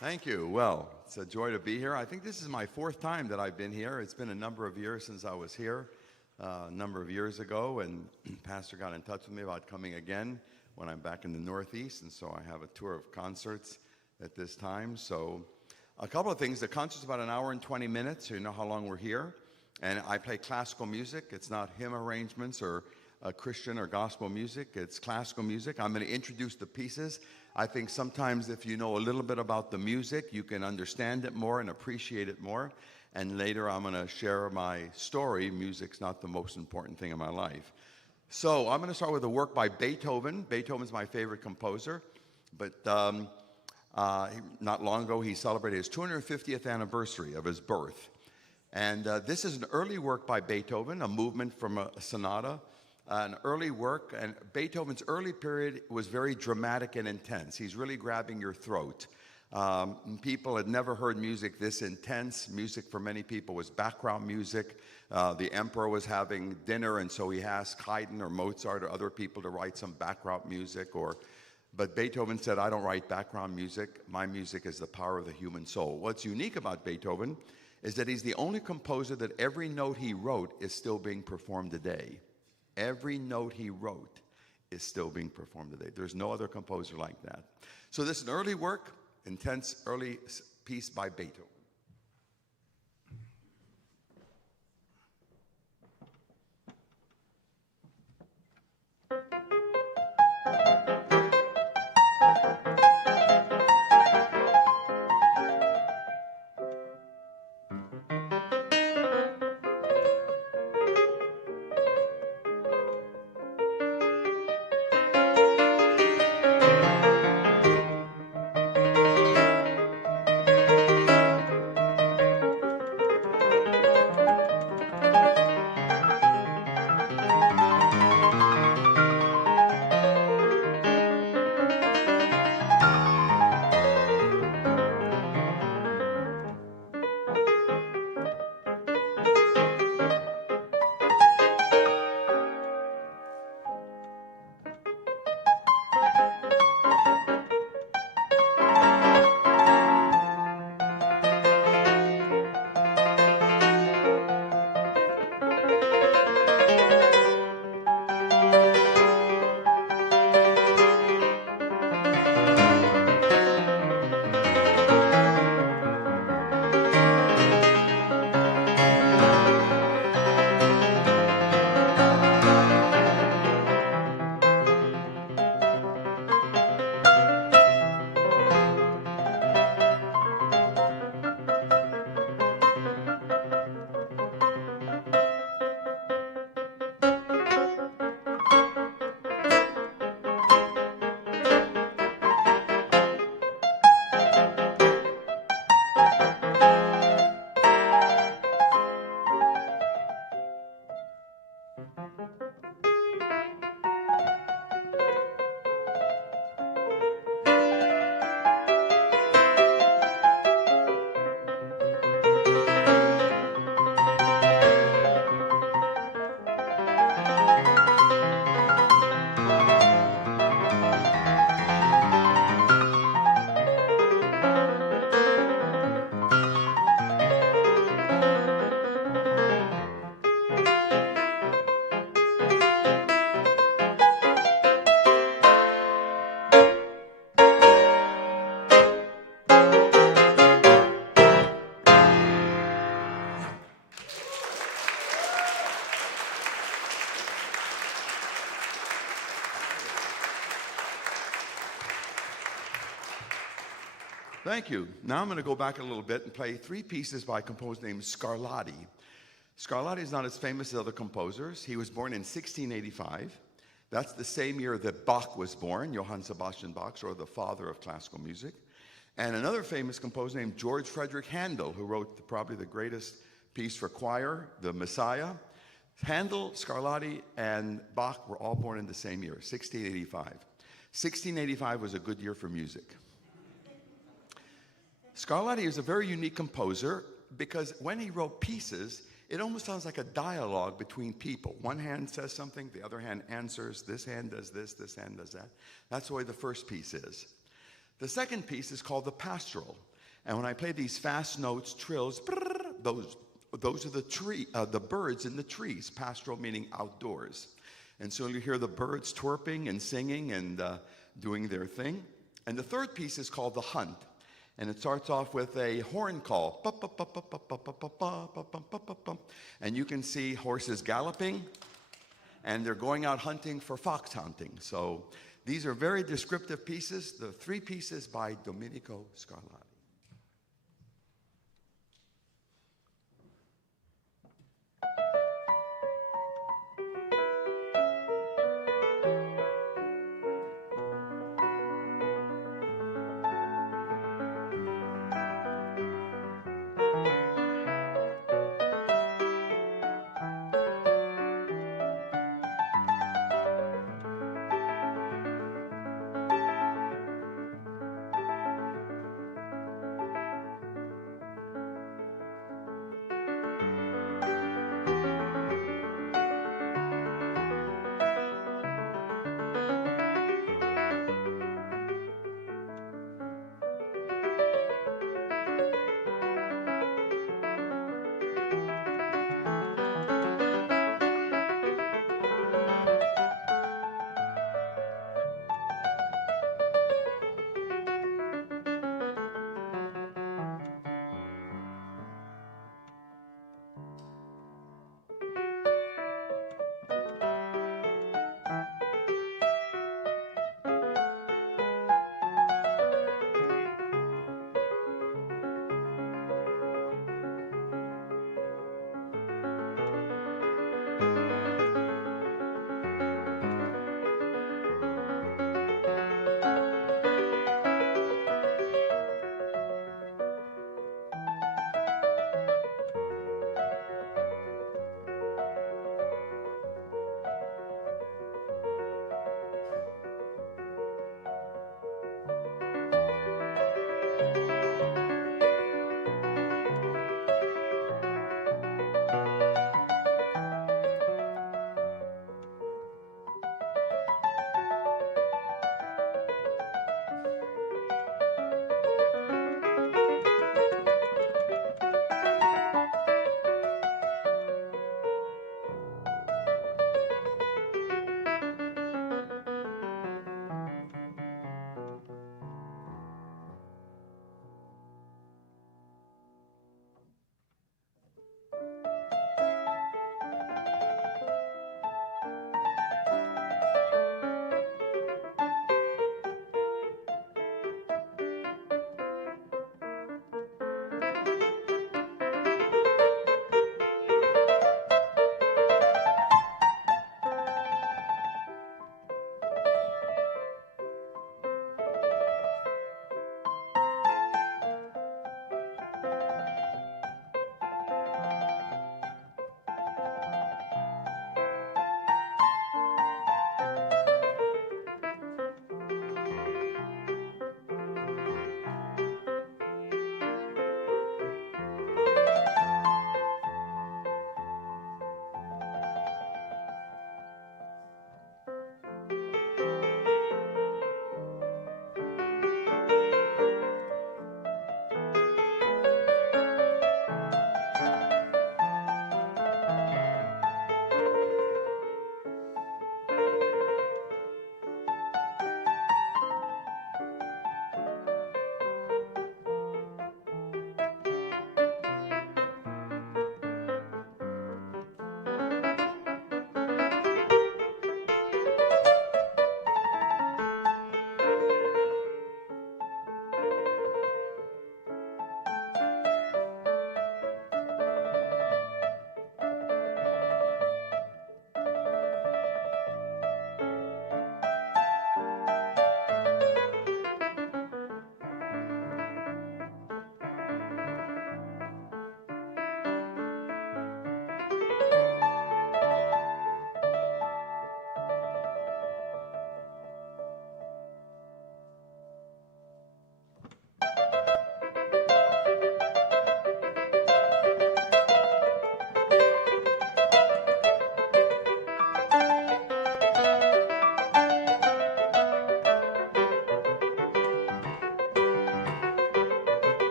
Thank you. Well, it's a joy to be here. I think this is my fourth time that I've been here. It's been a number of years since I was here, a number of years ago, and Pastor got in touch with me about coming again when I'm back in the Northeast, and so I have a tour of concerts at this time. So a couple of things. The concert's about an hour and 20 minutes, so you know how long we're here. And I play classical music. It's not hymn arrangements or Christian or gospel music. It's classical music. I'm going to introduce the pieces. I think sometimes if you know a little bit about the music, you can understand it more and appreciate it more. And later I'm going to share my story. Music's not the most important thing in my life. So I'm going to start with a work by Beethoven. Beethoven's my favorite composer. But not long ago, he celebrated his 250th anniversary of his birth. And this is an early work by Beethoven, a movement from a sonata. An early work, and Beethoven's early period was very dramatic and intense. He's really grabbing your throat. People had never heard music this intense. Music for many people was background music. The emperor was having dinner, and so he asked Haydn or Mozart or other people to write some background music. But Beethoven said, I don't write background music. My music is the power of the human soul. What's unique about Beethoven is that he's the only composer that every note he wrote is still being performed today. Every note he wrote is still being performed today. There's no other composer like that. So this is an early work, intense early piece by Beethoven. Thank you. Now I'm going to go back a little bit and play three pieces by a composer named Scarlatti. Scarlatti is not as famous as other composers. He was born in 1685. That's the same year that Bach was born. Johann Sebastian Bach, or the father of classical music. And another famous composer named George Frederick Handel, who wrote probably the greatest piece for choir, The Messiah. Handel, Scarlatti, and Bach were all born in the same year, 1685. 1685 was a good year for music. Scarlatti is a very unique composer because when he wrote pieces, it almost sounds like a dialogue between people. One hand says something, the other hand answers, this hand does this hand does that. That's the way the first piece is. The second piece is called the Pastoral. And when I play these fast notes, trills, those are the birds in the trees. Pastoral meaning outdoors. And so you hear the birds twerping and singing and doing their thing. And the third piece is called the hunt. And it starts off with a horn call. And you can see horses galloping, and they're going out hunting for fox hunting. So these are very descriptive pieces, the three pieces by Domenico Scarlatti.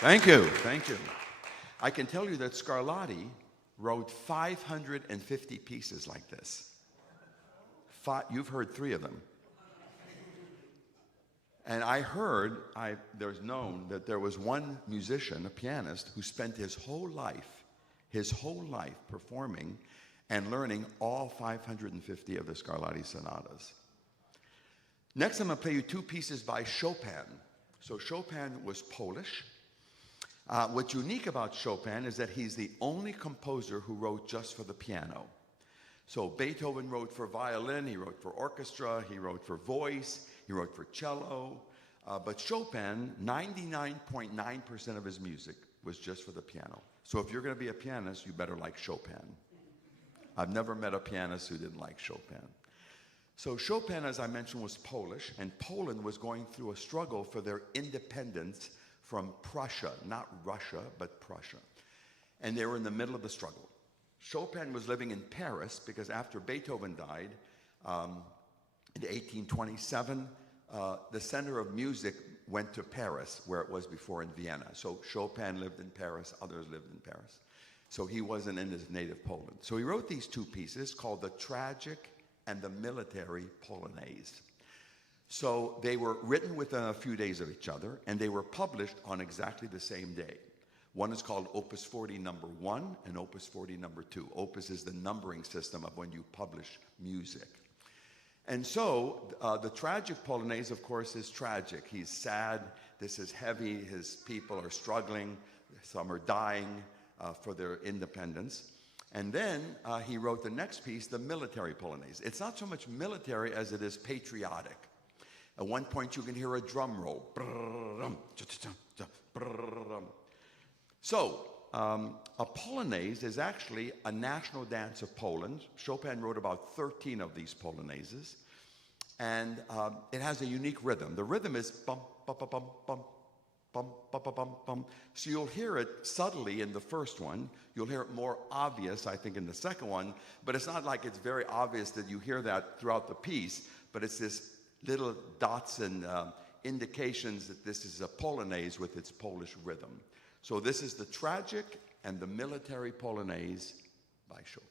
Thank you, thank you. I can tell you that Scarlatti wrote 550 pieces like this. You've heard 3 of them. And I heard, there's known that there was one musician, a pianist, who spent his whole life performing and learning all 550 of the Scarlatti sonatas. Next, I'm going to play you 2 pieces by Chopin. So Chopin was Polish. What's unique about Chopin is that he's the only composer who wrote just for the piano. So Beethoven wrote for violin, he wrote for orchestra, he wrote for voice, he wrote for cello. But Chopin, 99.9% of his music was just for the piano. So if you're going to be a pianist, you better like Chopin. I've never met a pianist who didn't like Chopin. So Chopin, as I mentioned, was Polish, and Poland was going through a struggle for their independence from Prussia, not Russia, but Prussia. And they were in the middle of the struggle. Chopin was living in Paris because after Beethoven died in 1827, the center of music went to Paris, where it was before in Vienna. So Chopin lived in Paris, others lived in Paris. So he wasn't in his native Poland. So he wrote these 2 pieces called the Tragic and the Military Polonaise. So they were written within a few days of each other, and they were published on exactly the same day. One is called Opus 40 number 1 and Opus 40 number 2. Opus is the numbering system of when you publish music. And so the Tragic Polonaise, of course, is tragic. He's sad. This is heavy. His people are struggling. Some are dying for their independence. And then he wrote the next piece, the Military Polonaise. It's not so much military as it is patriotic. At one point, you can hear a drum roll. So, a Polonaise is actually a national dance of Poland. Chopin wrote about 13 of these Polonaises. And it has a unique rhythm. The rhythm is bum, bum, bum, bum, bum, bum, bum, bum, bum, bum. So you'll hear it subtly in the first one. You'll hear it more obvious, I think, in the second one. But it's not like it's very obvious that you hear that throughout the piece. But it's this little dots and indications that this is a Polonaise with its Polish rhythm. So this is the Tragic and the Military Polonaise by Chopin.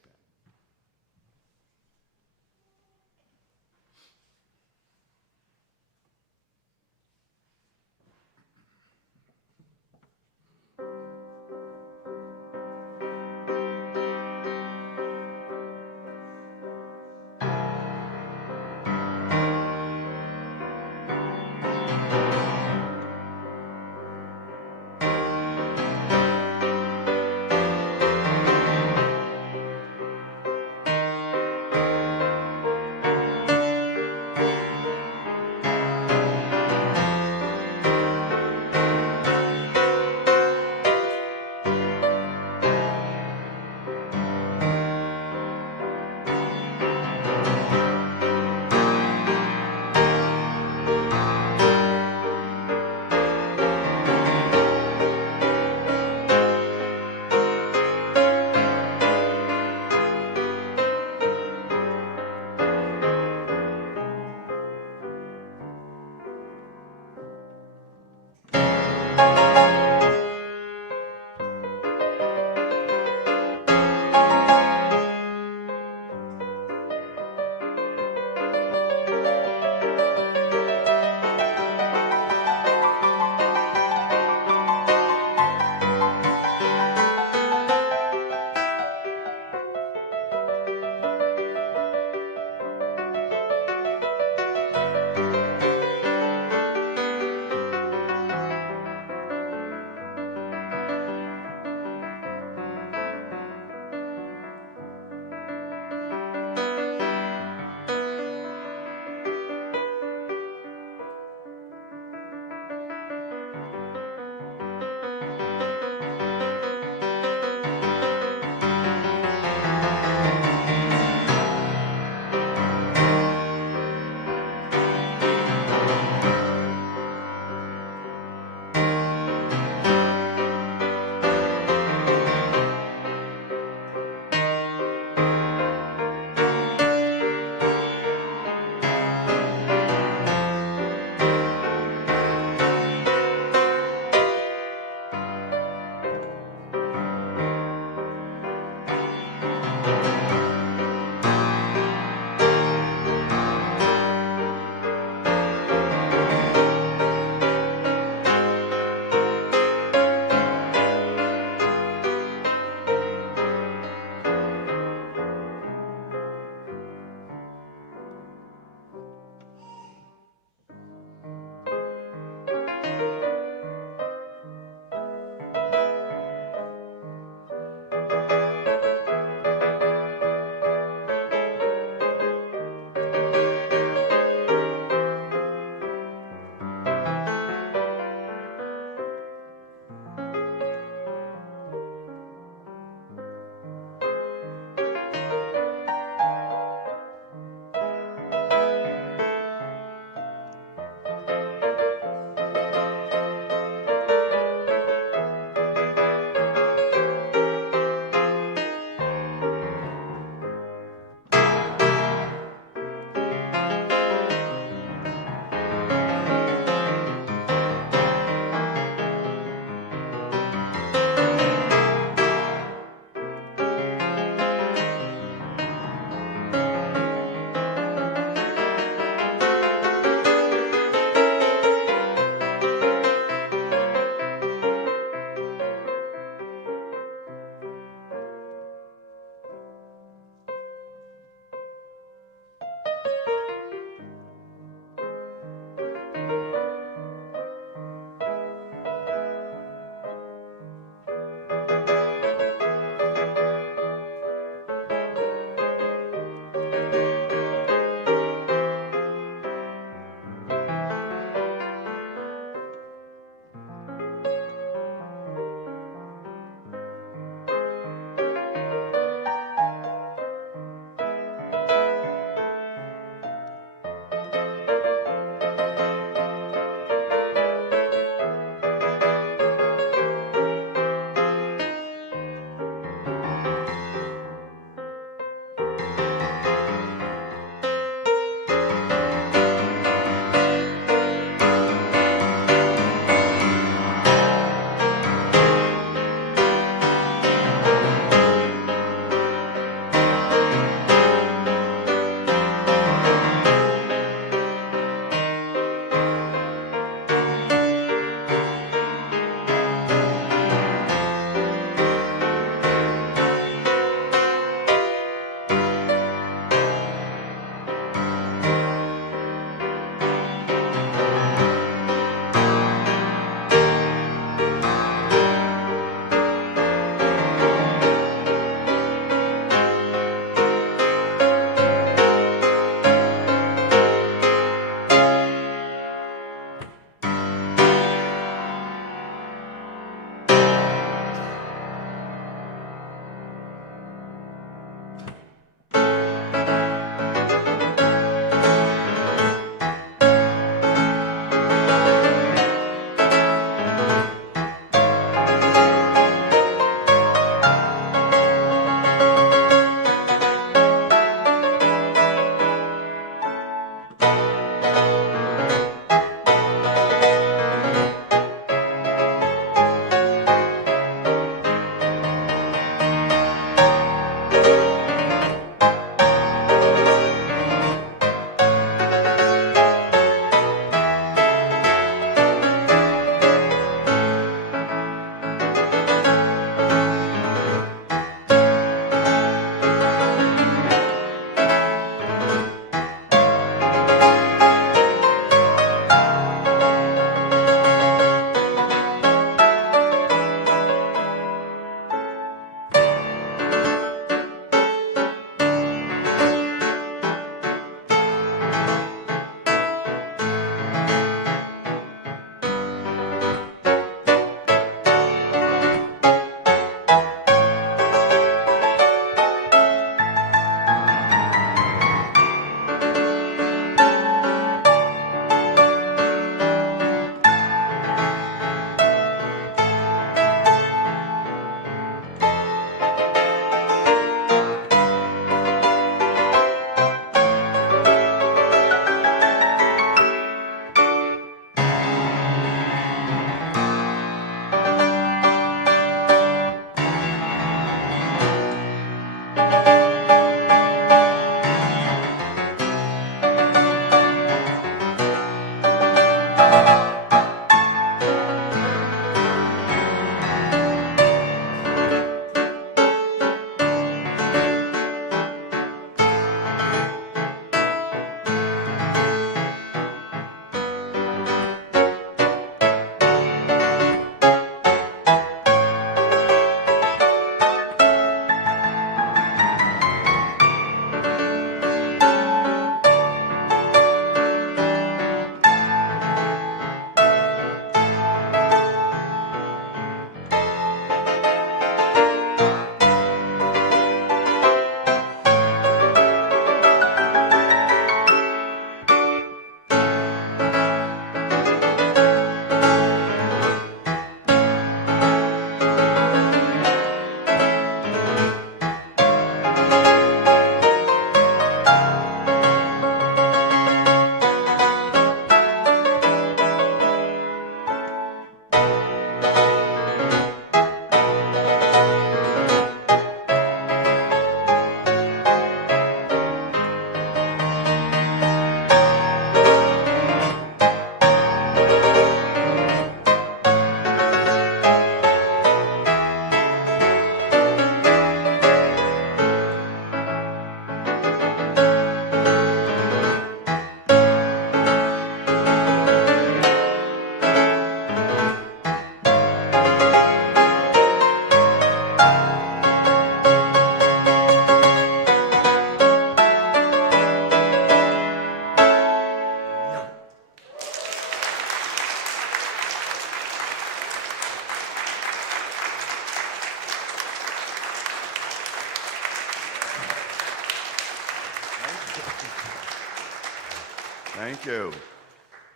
Thank you.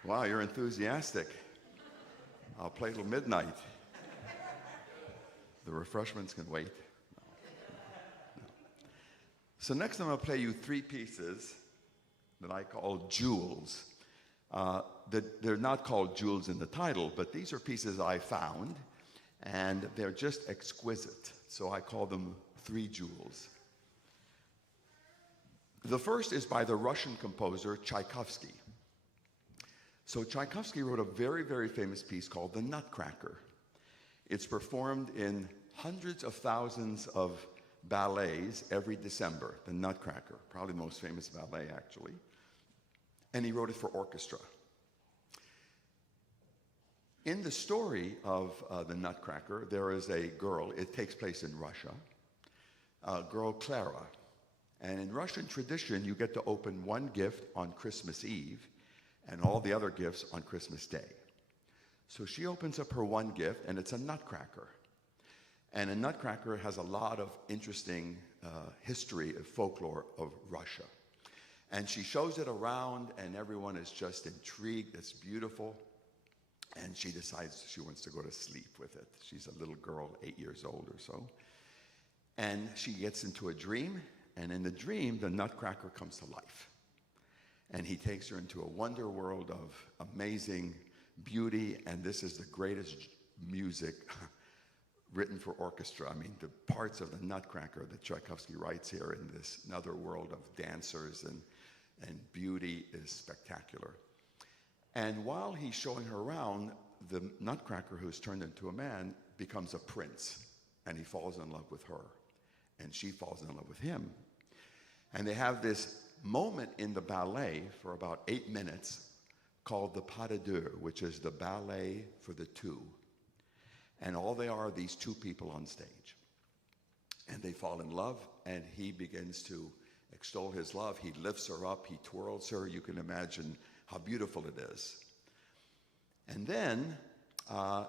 Wow, you're enthusiastic. I'll play till midnight. The refreshments can wait. No. So next I'm going to play you three pieces that I call jewels. They're not called jewels in the title, but these are pieces I found, and they're just exquisite. So I call them three jewels. The first is by the Russian composer Tchaikovsky. So Tchaikovsky wrote a very, very famous piece called The Nutcracker. It's performed in hundreds of thousands of ballets every December, The Nutcracker, probably the most famous ballet, actually. And he wrote it for orchestra. In the story of The Nutcracker, there is a girl, it takes place in Russia, a girl Clara. And in Russian tradition, you get to open one gift on Christmas Eve and all the other gifts on Christmas Day. So she opens up her one gift, and it's a nutcracker. And a nutcracker has a lot of interesting history of folklore of Russia. And she shows it around, and everyone is just intrigued. It's beautiful. And she decides she wants to go to sleep with it. She's a little girl, 8 years old or so. And she gets into a dream, and in the dream, the nutcracker comes to life. And he takes her into a wonder world of amazing beauty, and this is the greatest music written for orchestra. I mean, the parts of the Nutcracker that Tchaikovsky writes here in this another world of dancers and beauty is spectacular. And while he's showing her around, the Nutcracker, who's turned into a man, becomes a prince, and he falls in love with her, and she falls in love with him. And they have this moment in the ballet for about 8 minutes called the pas de deux, which is the ballet for the two. And all they are these two people on stage. And they fall in love, and he begins to extol his love. He lifts her up, he twirls her. You can imagine how beautiful it is. And then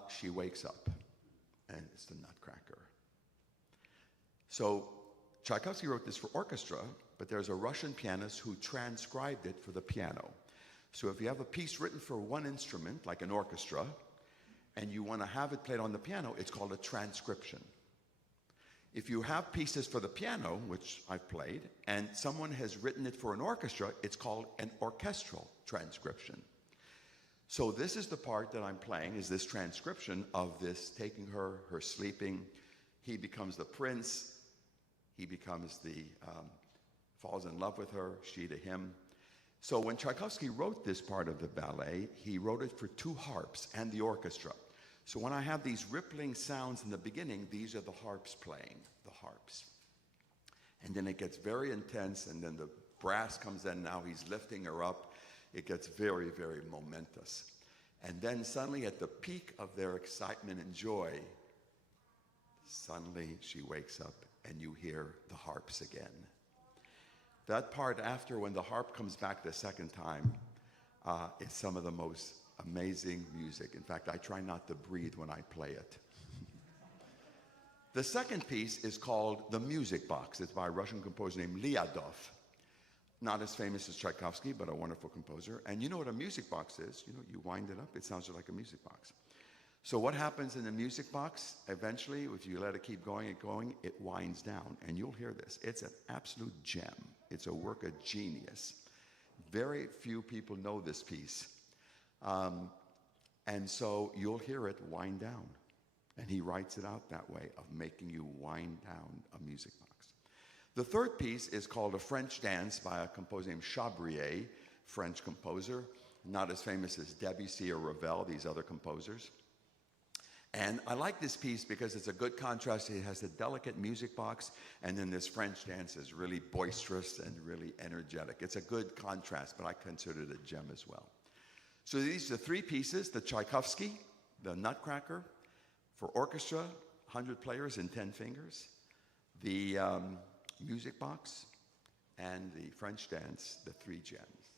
she wakes up, and it's the Nutcracker. So Tchaikovsky wrote this for orchestra, but there's a Russian pianist who transcribed it for the piano. So if you have a piece written for one instrument, like an orchestra, and you want to have it played on the piano, it's called a transcription. If you have pieces for the piano, which I've played, and someone has written it for an orchestra, it's called an orchestral transcription. So this is the part that I'm playing, is this transcription of this, taking her sleeping. He becomes the prince. He becomes falls in love with her, she to him. So when Tchaikovsky wrote this part of the ballet, he wrote it for two harps and the orchestra. So when I have these rippling sounds in the beginning, these are the harps playing, the harps. And then it gets very intense, and then the brass comes in, now he's lifting her up. It gets very, very momentous. And then suddenly at the peak of their excitement and joy, suddenly she wakes up and you hear the harps again. That part after, when the harp comes back the second time, is some of the most amazing music. In fact, I try not to breathe when I play it. The second piece is called The Music Box. It's by a Russian composer named Lyadov. Not as famous as Tchaikovsky, but a wonderful composer. And you know what a music box is? You know, you wind it up, it sounds like a music box. So what happens in the music box? Eventually, if you let it keep going and going, it winds down, and you'll hear this. It's an absolute gem. It's a work of genius. Very few people know this piece. And so you'll hear it wind down. And he writes it out that way, of making you wind down a music box. The third piece is called A French Dance by a composer named Chabrier, French composer, not as famous as Debussy or Ravel, these other composers. And I like this piece because it's a good contrast. It has a delicate music box, and then this French dance is really boisterous and really energetic. It's a good contrast, but I consider it a gem as well. So these are the three pieces: the Tchaikovsky, the Nutcracker, for orchestra, 100 players and 10 fingers, the music box, and the French dance, the three gems.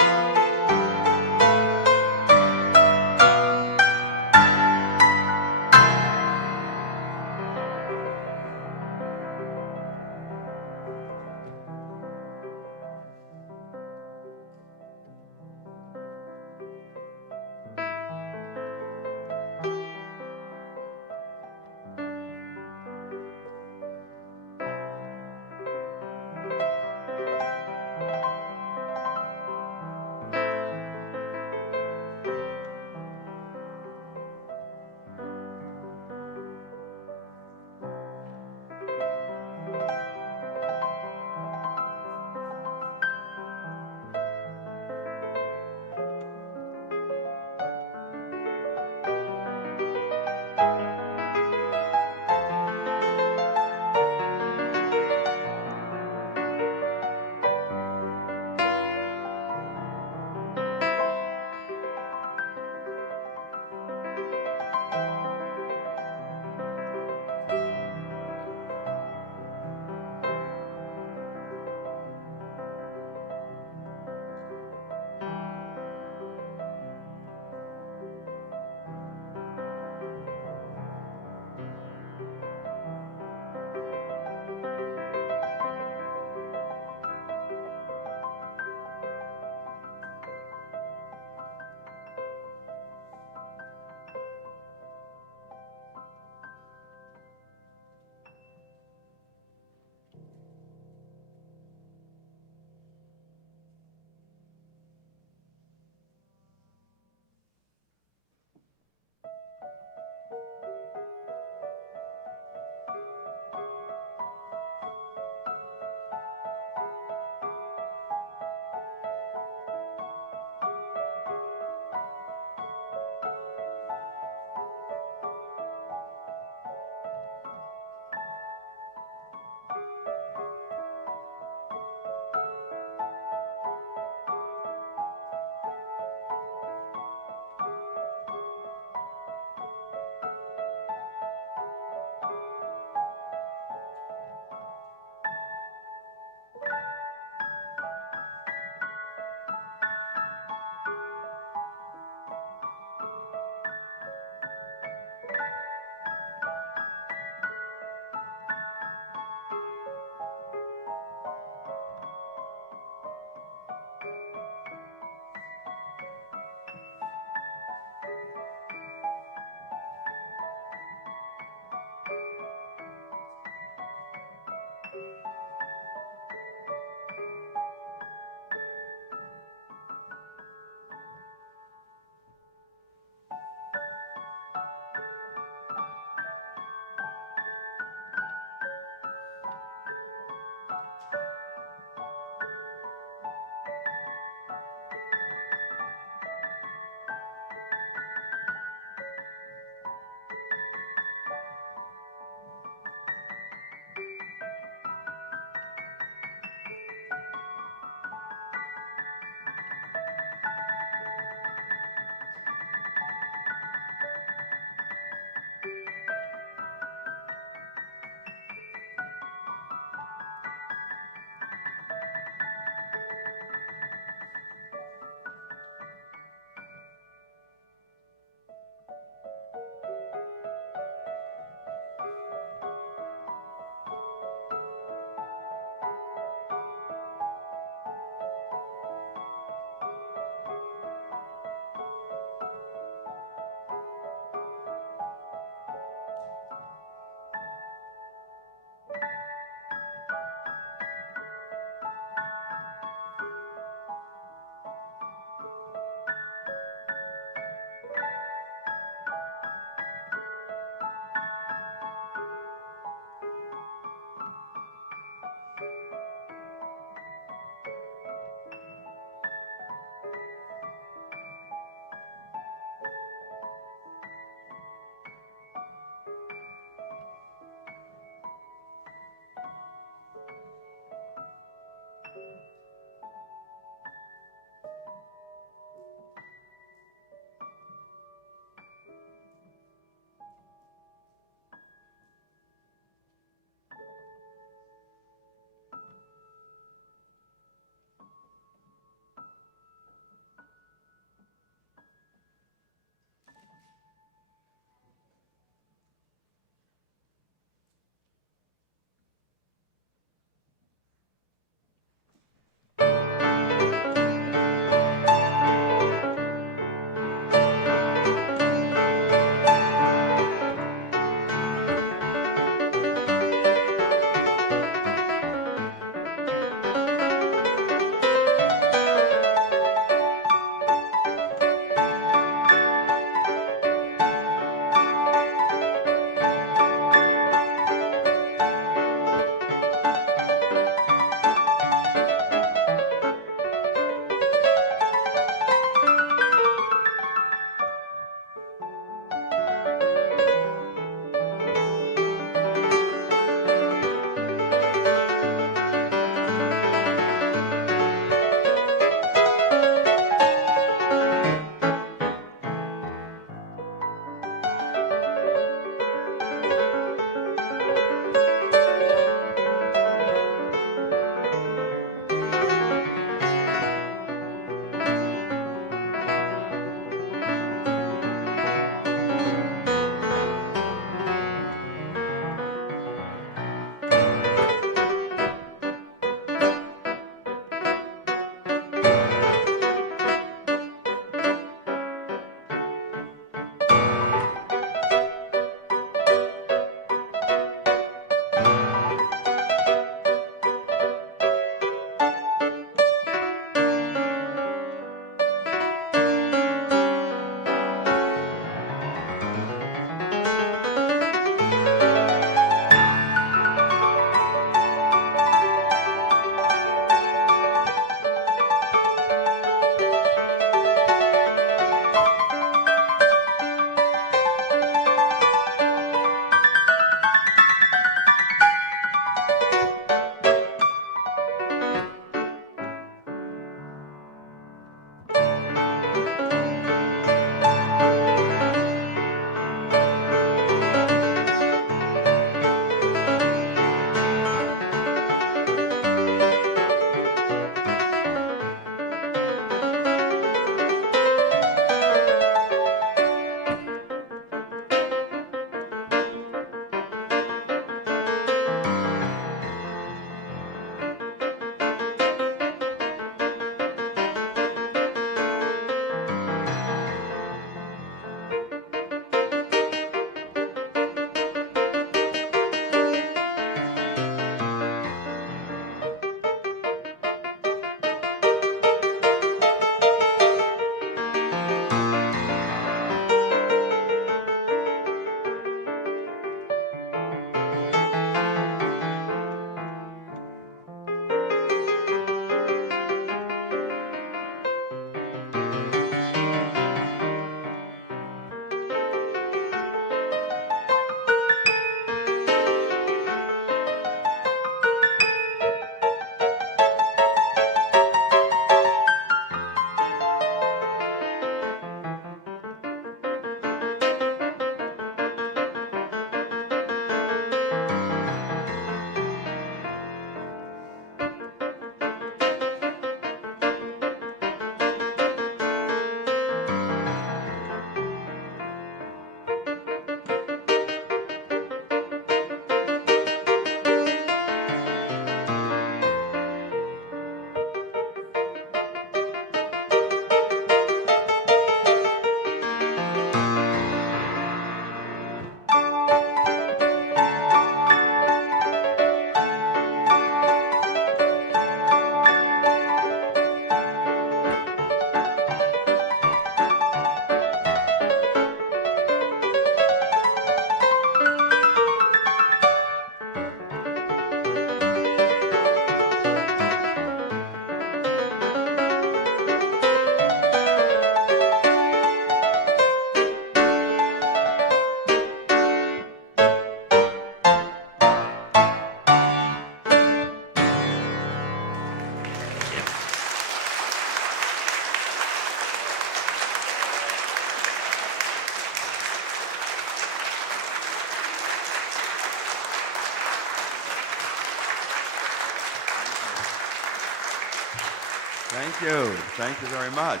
Thank you. Thank you very much.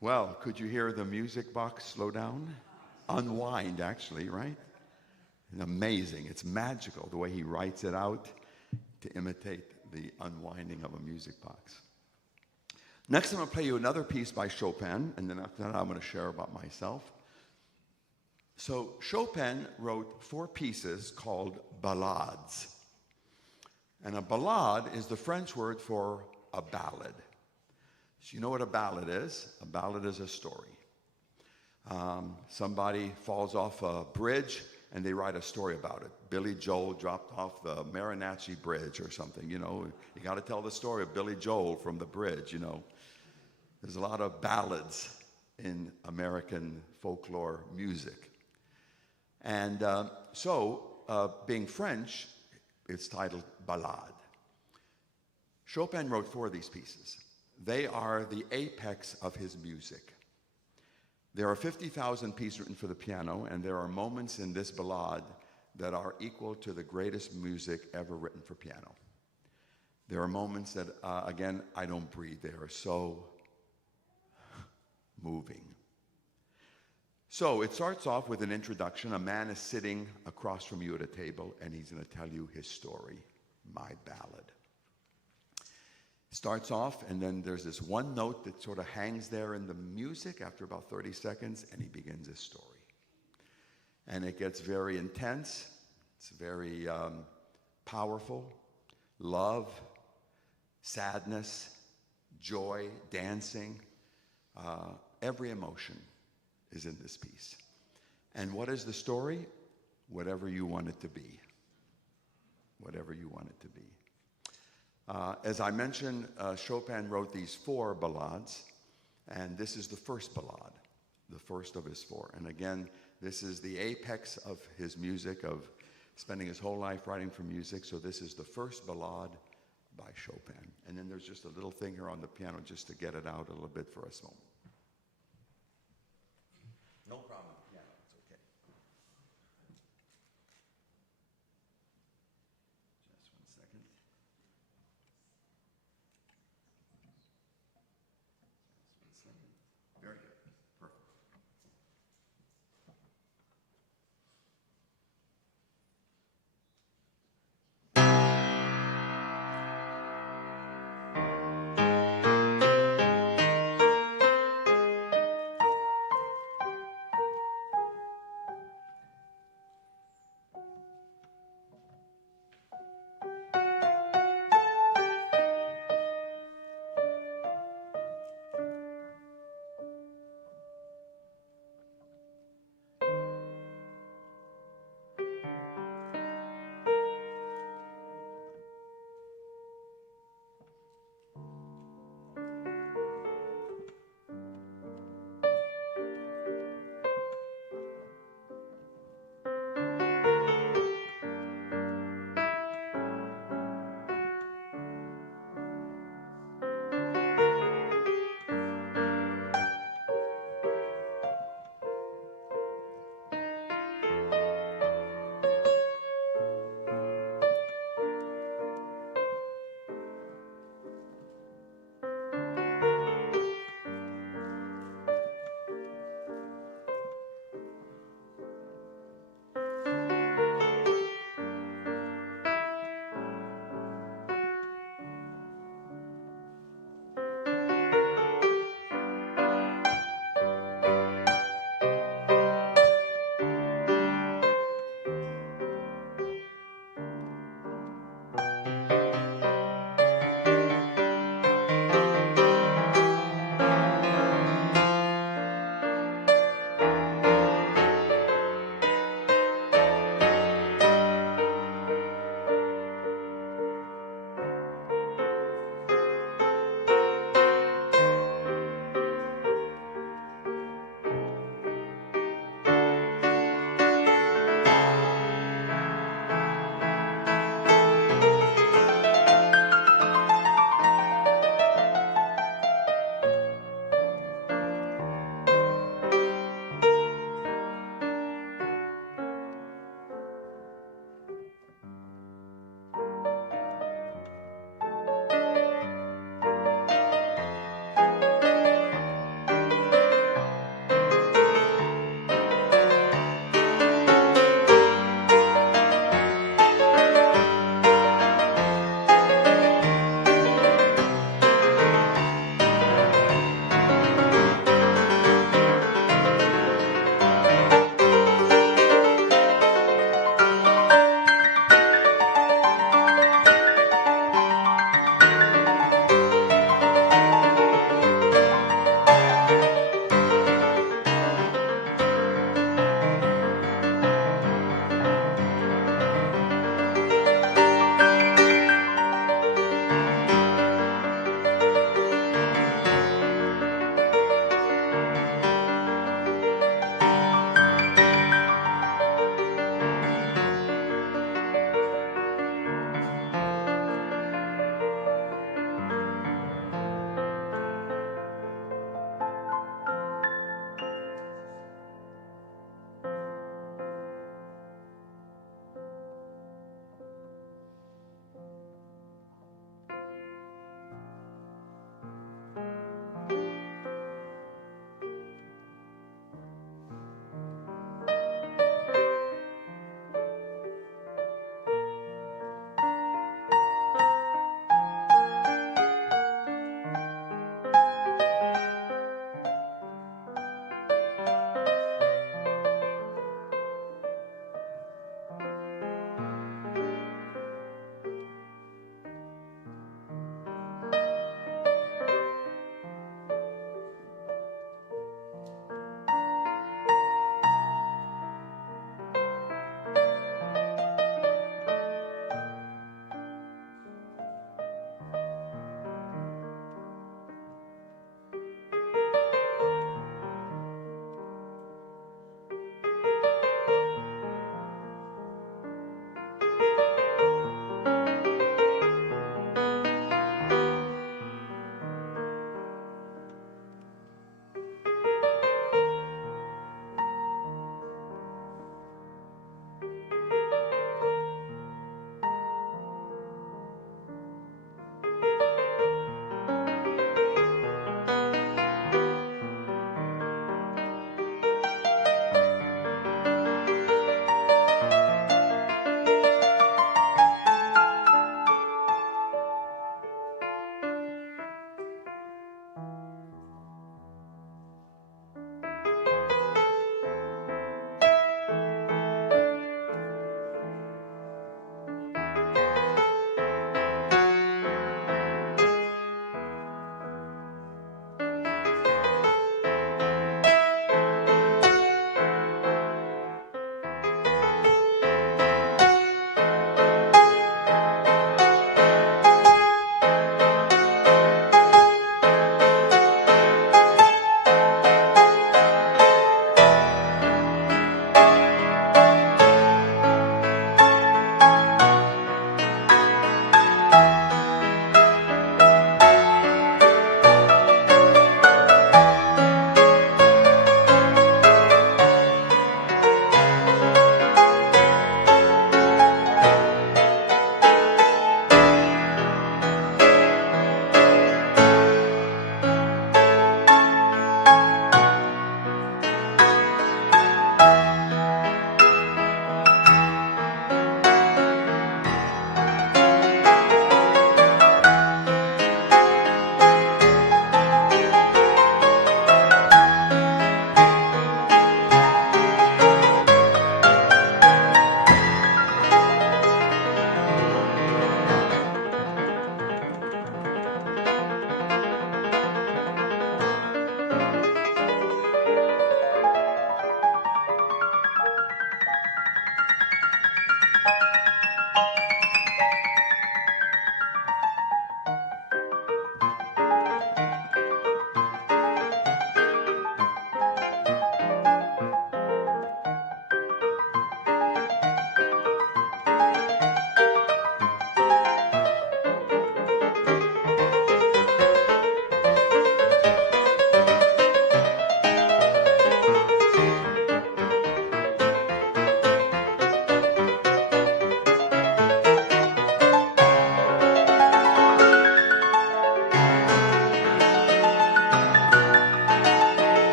Well, could you hear the music box slow down? Unwind, actually, right? It's amazing. It's magical the way he writes it out to imitate the unwinding of a music box. Next, I'm going to play you another piece by Chopin, and then after that, I'm going to share about myself. So Chopin wrote 4 pieces called ballades. And a ballade is the French word for a ballad. So you know what a ballad is? A ballad is a story. Somebody falls off a bridge and they write a story about it. Billy Joel dropped off the Marinacci Bridge or something, you know. You got to tell the story of Billy Joel from the bridge, you know. There's a lot of ballads in American folklore music. And being French, it's titled Ballade. Chopin wrote 4 of these pieces. They are the apex of his music. There are 50,000 pieces written for the piano, and there are moments in this ballade that are equal to the greatest music ever written for piano. There are moments that, again, I don't breathe. They are so moving. So it starts off with an introduction. A man is sitting across from you at a table, and he's going to tell you his story, my ballad. Starts off, and then there's this one note that sort of hangs there in the music after about 30 seconds, and he begins his story. And it gets very intense. It's very powerful. Love, sadness, joy, dancing, every emotion is in this piece. And what is the story? Whatever you want it to be. Whatever you want it to be. As I mentioned, Chopin wrote these 4 ballades, and this is the first ballade, the first of his 4. And again, this is the apex of his music, of spending his whole life writing for music. So this is the first ballade by Chopin. And then there's just a little thing here on the piano just to get it out a little bit for us moment. No problem with the piano, it's okay. Just 1 second. Just 1 second. Very good. Perfect.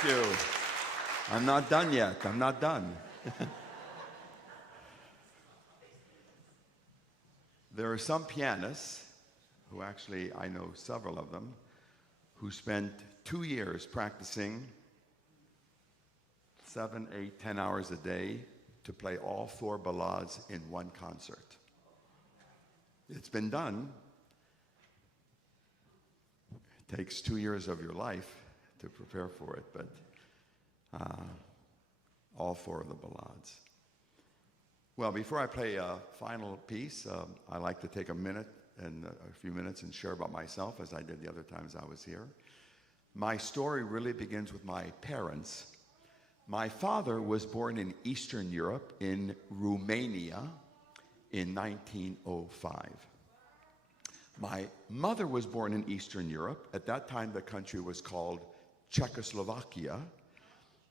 Thank you. I'm not done yet. I'm not done. There are some pianists who actually, I know several of them, who spent 2 years practicing 7, 8, 10 hours a day to play all 4 ballades in one concert. It's been done. It takes 2 years of your life to prepare for it, but all 4 of the ballades. Well, before I play a final piece, I like to take a few minutes and share about myself, as I did the other times I was here. My story really begins with my parents. My father was born in Eastern Europe, in Romania, in 1905. My mother was born in Eastern Europe. At that time, the country was called Czechoslovakia,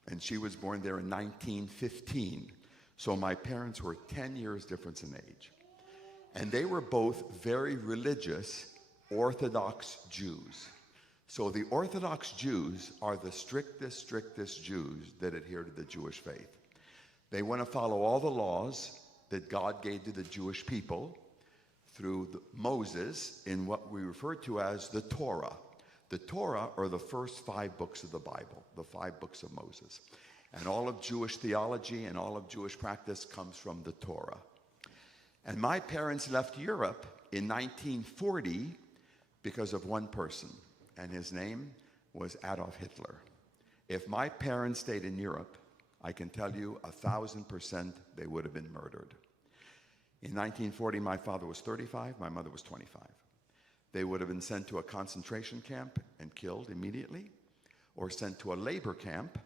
and she was born there in 1915. So my parents were 10 years difference in age. And they were both very religious Orthodox Jews. So the Orthodox Jews are the strictest Jews that adhere to the Jewish faith. They want to follow all the laws that God gave to the Jewish people through Moses in what we refer to as the Torah. The Torah are the first 5 books of the Bible, the 5 books of Moses. And all of Jewish theology and all of Jewish practice comes from the Torah. And my parents left Europe in 1940 because of one person, and his name was Adolf Hitler. If my parents stayed in Europe, I can tell you 1,000% they would have been murdered. In 1940, my father was 35, my mother was 25. They would have been sent to a concentration camp and killed immediately, or sent to a labor camp,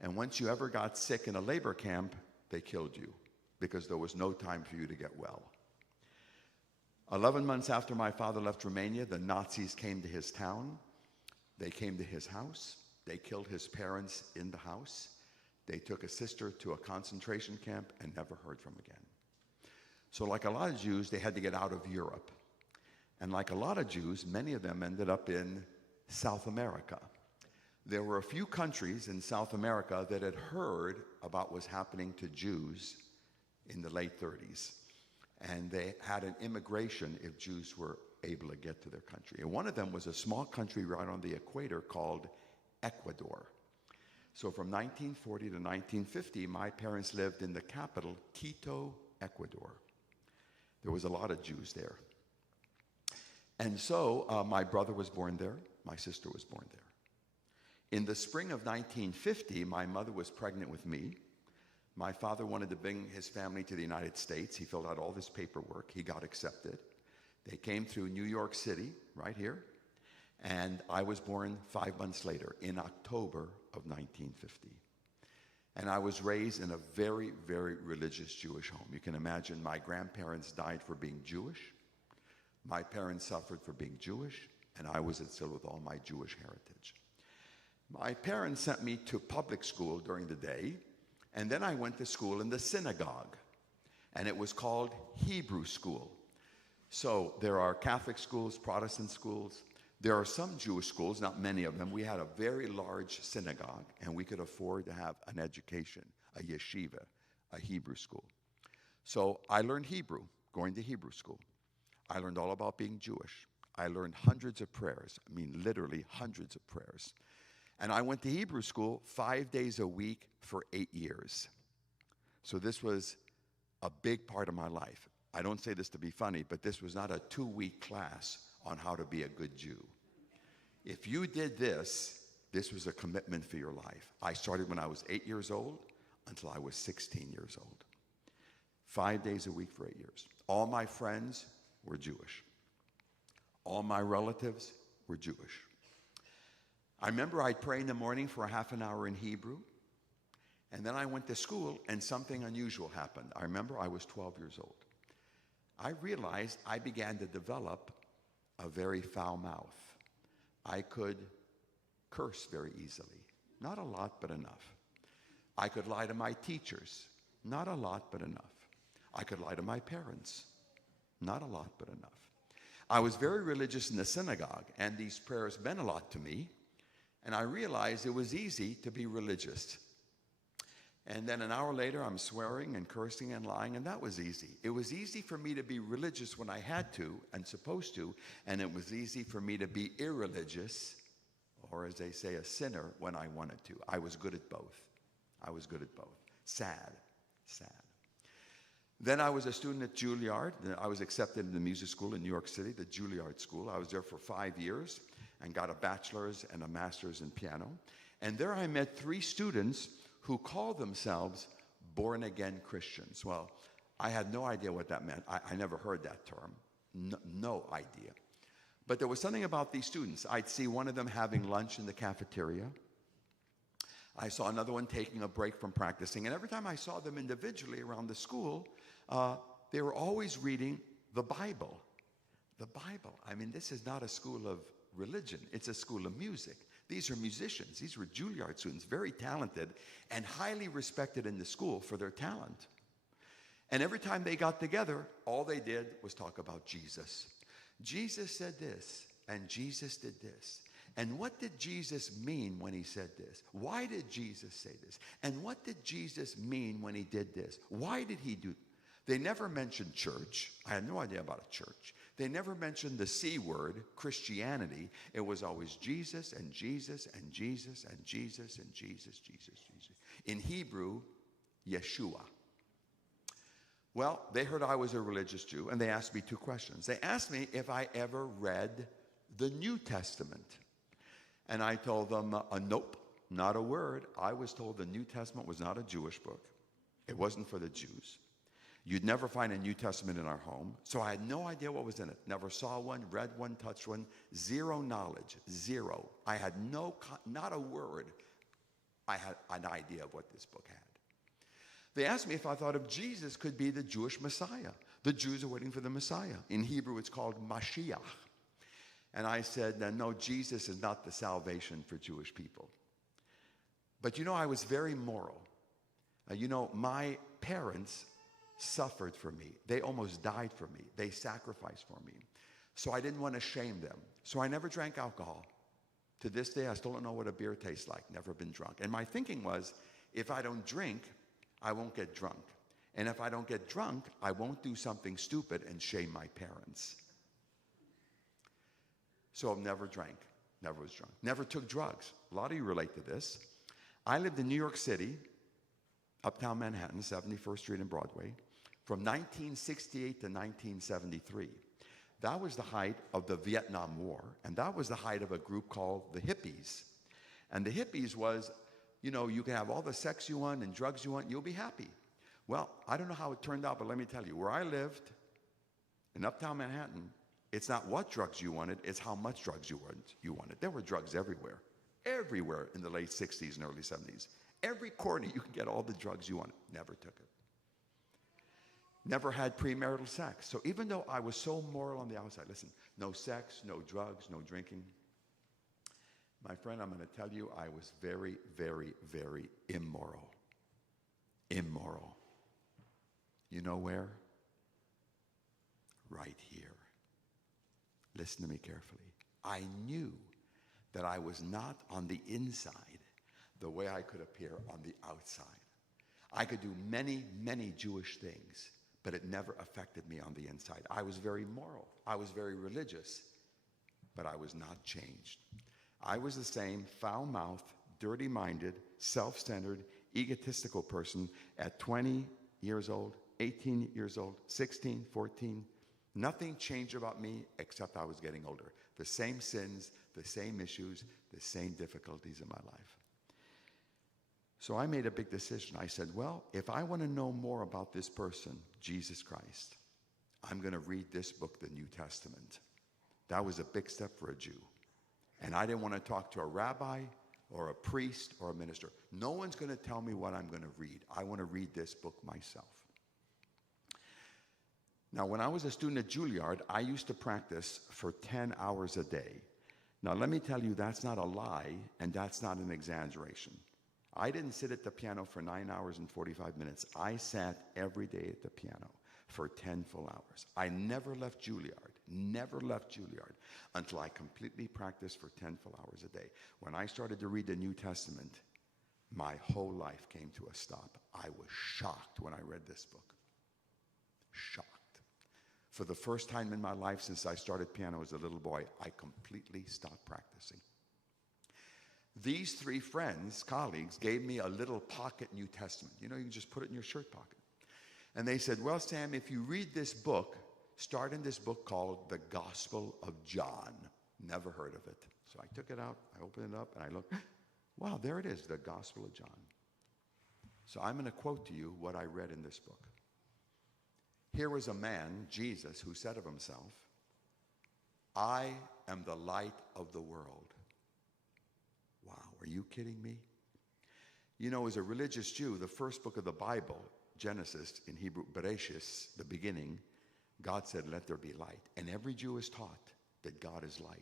and once you ever got sick in a labor camp, they killed you because there was no time for you to get well. 11 months after my father left Romania, the Nazis came to his town. They came to his house. They killed his parents in the house. They took a sister to a concentration camp and never heard from again. So like a lot of Jews, they had to get out of Europe. And like a lot of Jews, many of them ended up in South America. There were a few countries in South America that had heard about what was happening to Jews in the late 30s. And they had an immigration if Jews were able to get to their country. And one of them was a small country right on the equator called Ecuador. So from 1940 to 1950, my parents lived in the capital, Quito, Ecuador. There was a lot of Jews there. And so my brother was born there. My sister was born there. In the spring of 1950, my mother was pregnant with me. My father wanted to bring his family to the United States. He filled out all this paperwork. He got accepted. They came through New York City, right here, and I was born 5 months later, in October of 1950. And I was raised in a very, very religious Jewish home. You can imagine my grandparents died for being Jewish. My parents suffered for being Jewish, and I was instilled with all my Jewish heritage. My parents sent me to public school during the day, and then I went to school in the synagogue, and it was called Hebrew school. So there are Catholic schools, Protestant schools. There are some Jewish schools, not many of them. We had a very large synagogue, and we could afford to have an education, a yeshiva, a Hebrew school. So I learned Hebrew, going to Hebrew school. I learned all about being Jewish. I learned hundreds of prayers, I mean literally hundreds of prayers. And I went to Hebrew school 5 days a week for 8 years. So this was a big part of my life. I don't say this to be funny, but this was not a 2-week class on how to be a good Jew. If you did this, this was a commitment for your life. I started when I was 8 years old until I was 16 years old. 5 days a week for 8 years. All my friends were Jewish. All my relatives were Jewish. I remember I'd pray in the morning for a half an hour in Hebrew, and then I went to school and something unusual happened. I remember I was 12 years old. I realized I began to develop a very foul mouth. I could curse very easily. Not a lot, but enough. I could lie to my teachers. Not a lot, but enough. I could lie to my parents. Not a lot, but enough. I was very religious in the synagogue, and these prayers meant a lot to me. And I realized it was easy to be religious. And then an hour later, I'm swearing and cursing and lying, and that was easy. It was easy for me to be religious when I had to and supposed to, and it was easy for me to be irreligious, or as they say, a sinner, when I wanted to. I was good at both. I was good at both. Sad, sad. Then I was a student at Juilliard. I was accepted in the music school in New York City, the Juilliard School. I was there for 5 years and got a bachelor's and a master's in piano. And there I met 3 students who called themselves born-again Christians. Well, I had no idea what that meant. I never heard that term. No idea. But there was something about these students. I'd see one of them having lunch in the cafeteria. I saw another one taking a break from practicing. And every time I saw them individually around the school, they were always reading the Bible. The Bible. I mean, this is not a school of religion. It's a school of music. These are musicians. These were Juilliard students, very talented and highly respected in the school for their talent. And every time they got together, all they did was talk about Jesus. Jesus said this, and Jesus did this. And what did Jesus mean when he said this? Why did Jesus say this? And what did Jesus mean when he did this? Why did he do? They never mentioned church. I had no idea about a church. They never mentioned the C word, Christianity. It was always Jesus and Jesus and Jesus and Jesus and Jesus, Jesus, Jesus. In Hebrew, Yeshua. Well, they heard I was a religious Jew, and they asked me 2 questions. They asked me if I ever read the New Testament. And I told them, nope, not a word. I was told the New Testament was not a Jewish book. It wasn't for the Jews. You'd never find a New Testament in our home. So I had no idea what was in it. Never saw one, read one, touched one. Zero knowledge, zero. I had not a word. I had an idea of what this book had. They asked me if I thought of Jesus could be the Jewish Messiah. The Jews are waiting for the Messiah. In Hebrew, it's called Mashiach. And I said, no, Jesus is not the salvation for Jewish people. But I was very moral. My parents suffered for me. They almost died for me. They sacrificed for me. So I didn't want to shame them. So I never drank alcohol. To this day, I still don't know what a beer tastes like. Never been drunk. And my thinking was, if I don't drink, I won't get drunk. And if I don't get drunk, I won't do something stupid and shame my parents. So I never drank, never was drunk, never took drugs. A lot of you relate to this. I lived in New York City, uptown Manhattan, 71st Street and Broadway, from 1968 to 1973. That was the height of the Vietnam War, and that was the height of a group called the hippies. And the hippies was, you can have all the sex you want and drugs you want, you'll be happy. Well, I don't know how it turned out, but let me tell you, where I lived in uptown Manhattan, it's not what drugs you wanted, it's how much drugs you wanted. There were drugs everywhere in the late 60s and early 70s. Every corner you could get all the drugs you wanted. Never took it. Never had premarital sex. So even though I was so moral on the outside, listen, no sex, no drugs, no drinking. My friend, I'm going to tell you, I was very, very, very immoral. Immoral. You know where? Right here. Listen to me carefully. I knew that I was not on the inside the way I could appear on the outside. I could do many, many Jewish things, but it never affected me on the inside. I was very moral. I was very religious, but I was not changed. I was the same foul-mouthed, dirty-minded, self-centered, egotistical person at 20 years old, 18 years old, 16, 14. Nothing changed about me except I was getting older. The same sins, the same issues, the same difficulties in my life. So I made a big decision. I said, well, if I want to know more about this person, Jesus Christ, I'm going to read this book, the New Testament. That was a big step for a Jew. And I didn't want to talk to a rabbi or a priest or a minister. No one's going to tell me what I'm going to read. I want to read this book myself. Now, when I was a student at Juilliard, I used to practice for 10 hours a day. Now, let me tell you, that's not a lie, and that's not an exaggeration. I didn't sit at the piano for 9 hours and 45 minutes. I sat every day at the piano for 10 full hours. I never left Juilliard until I completely practiced for 10 full hours a day. When I started to read the New Testament, my whole life came to a stop. I was shocked when I read this book. Shocked. For the first time in my life since I started piano as a little boy, I completely stopped practicing. These three friends, colleagues, gave me a little pocket New Testament. You know, you can just put it in your shirt pocket. And they said, well, Sam, if you read this book, start in this book called The Gospel of John. Never heard of it. So I took it out, I opened it up, and I looked. Wow, there it is, The Gospel of John. So I'm going to quote to you what I read in this book. Here was a man, Jesus, who said of himself, I am the light of the world. Wow, are you kidding me? You know, as a religious Jew, the first book of the Bible, Genesis, in Hebrew, Bereshis, the beginning, God said, let there be light. And every Jew is taught that God is light.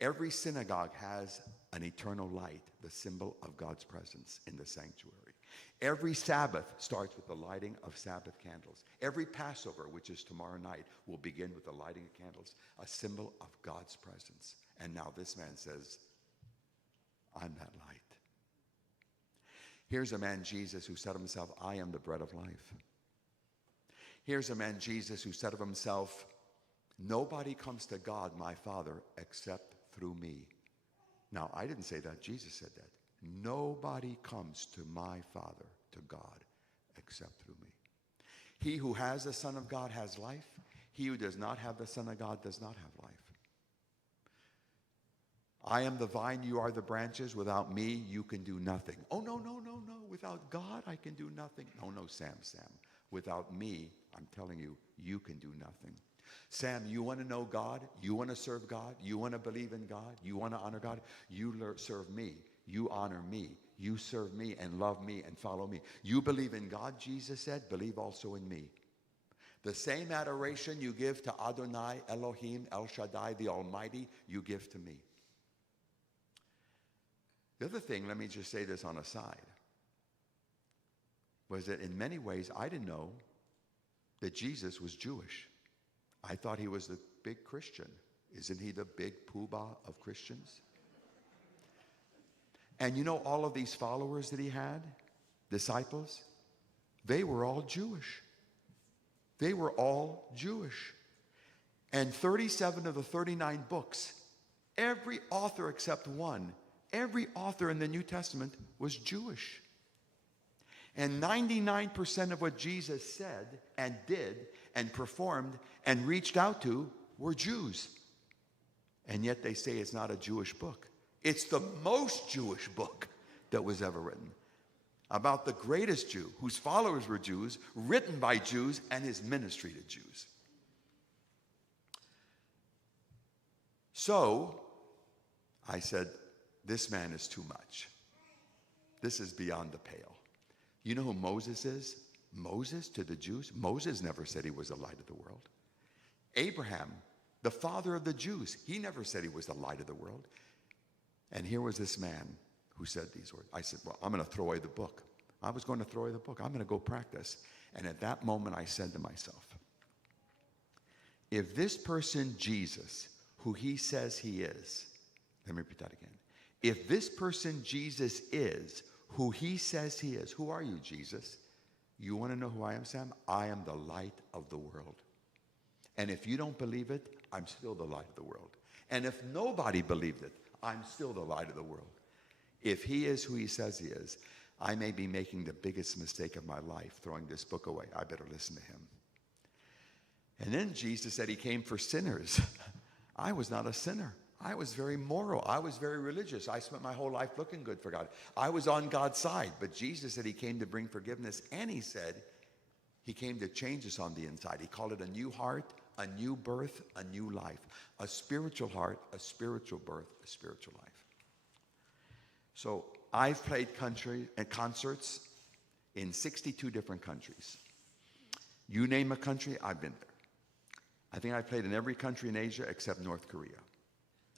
Every synagogue has an eternal light, the symbol of God's presence in the sanctuary. Every Sabbath starts with the lighting of Sabbath candles. Every Passover, which is tomorrow night, will begin with the lighting of candles, a symbol of God's presence. And now this man says, I'm that light. Here's a man, Jesus, who said of himself, I am the bread of life. Here's a man, Jesus, who said of himself, nobody comes to God, my Father, except through me. Now, I didn't say that. Jesus said that. Nobody comes to my Father, to God, except through me. He who has the Son of God has life. He who does not have the Son of God does not have life. I am the vine, you are the branches. Without me, you can do nothing. Oh, no. Without God, I can do nothing. No, Sam. Without me, I'm telling you, you can do nothing. Sam, you want to know God? You want to serve God? You want to believe in God? You want to honor God? You serve me. You honor me. You serve me and love me and follow me. You believe in God, Jesus said, believe also in me. The same adoration you give to Adonai, Elohim, El Shaddai, the Almighty, you give to me. The other thing, let me just say this on a side, was that in many ways I didn't know that Jesus was Jewish. I thought he was the big Christian. Isn't he the big poobah of Christians? And you know all of these followers that he had, disciples, they were all Jewish. They were all Jewish. And 37 of the 39 books, every author except one, every author in the New Testament was Jewish. And 99% of what Jesus said and did and performed and reached out to were Jews. And yet they say it's not a Jewish book. It's the most Jewish book that was ever written. About the greatest Jew, whose followers were Jews, written by Jews, and his ministry to Jews. So, I said, this man is too much. This is beyond the pale. You know who Moses is? Moses to the Jews? Moses never said he was the light of the world. Abraham, the father of the Jews, he never said he was the light of the world. And here was this man who said these words. I said, well, I'm going to throw away the book. I was going to throw away the book. I'm going to go practice. And at that moment, I said to myself, if this person, Jesus, who he says he is, let me repeat that again. If this person, Jesus, is who he says he is, who are you, Jesus? You want to know who I am, Sam? I am the light of the world. And if you don't believe it, I'm still the light of the world. And if nobody believed it, I'm still the light of the world. If he is who he says he is, I may be making the biggest mistake of my life, throwing this book away. I better listen to him. And then Jesus said he came for sinners. I was not a sinner. I was very moral. I was very religious. I spent my whole life looking good for God. I was on God's side. But Jesus said he came to bring forgiveness. And he said he came to change us on the inside. He called it a new heart, a new birth, a new life. A spiritual heart, a spiritual birth, a spiritual life. So I've played concerts in 62 different countries. You name a country, I've been there. I think I played in every country in Asia except North Korea.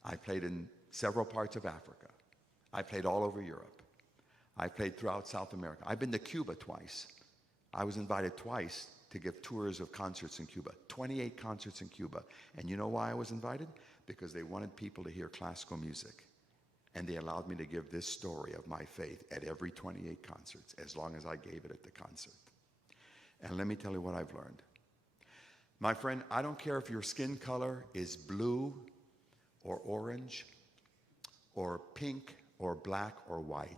I played in several parts of Africa. I played all over Europe. I played throughout South America. I've been to Cuba twice. I was invited twice to give tours of concerts in Cuba. 28 concerts in Cuba. And you know why I was invited? Because they wanted people to hear classical music. And they allowed me to give this story of my faith at every 28 concerts, as long as I gave it at the concert. And let me tell you what I've learned. My friend, I don't care if your skin color is blue or orange or pink or black or white.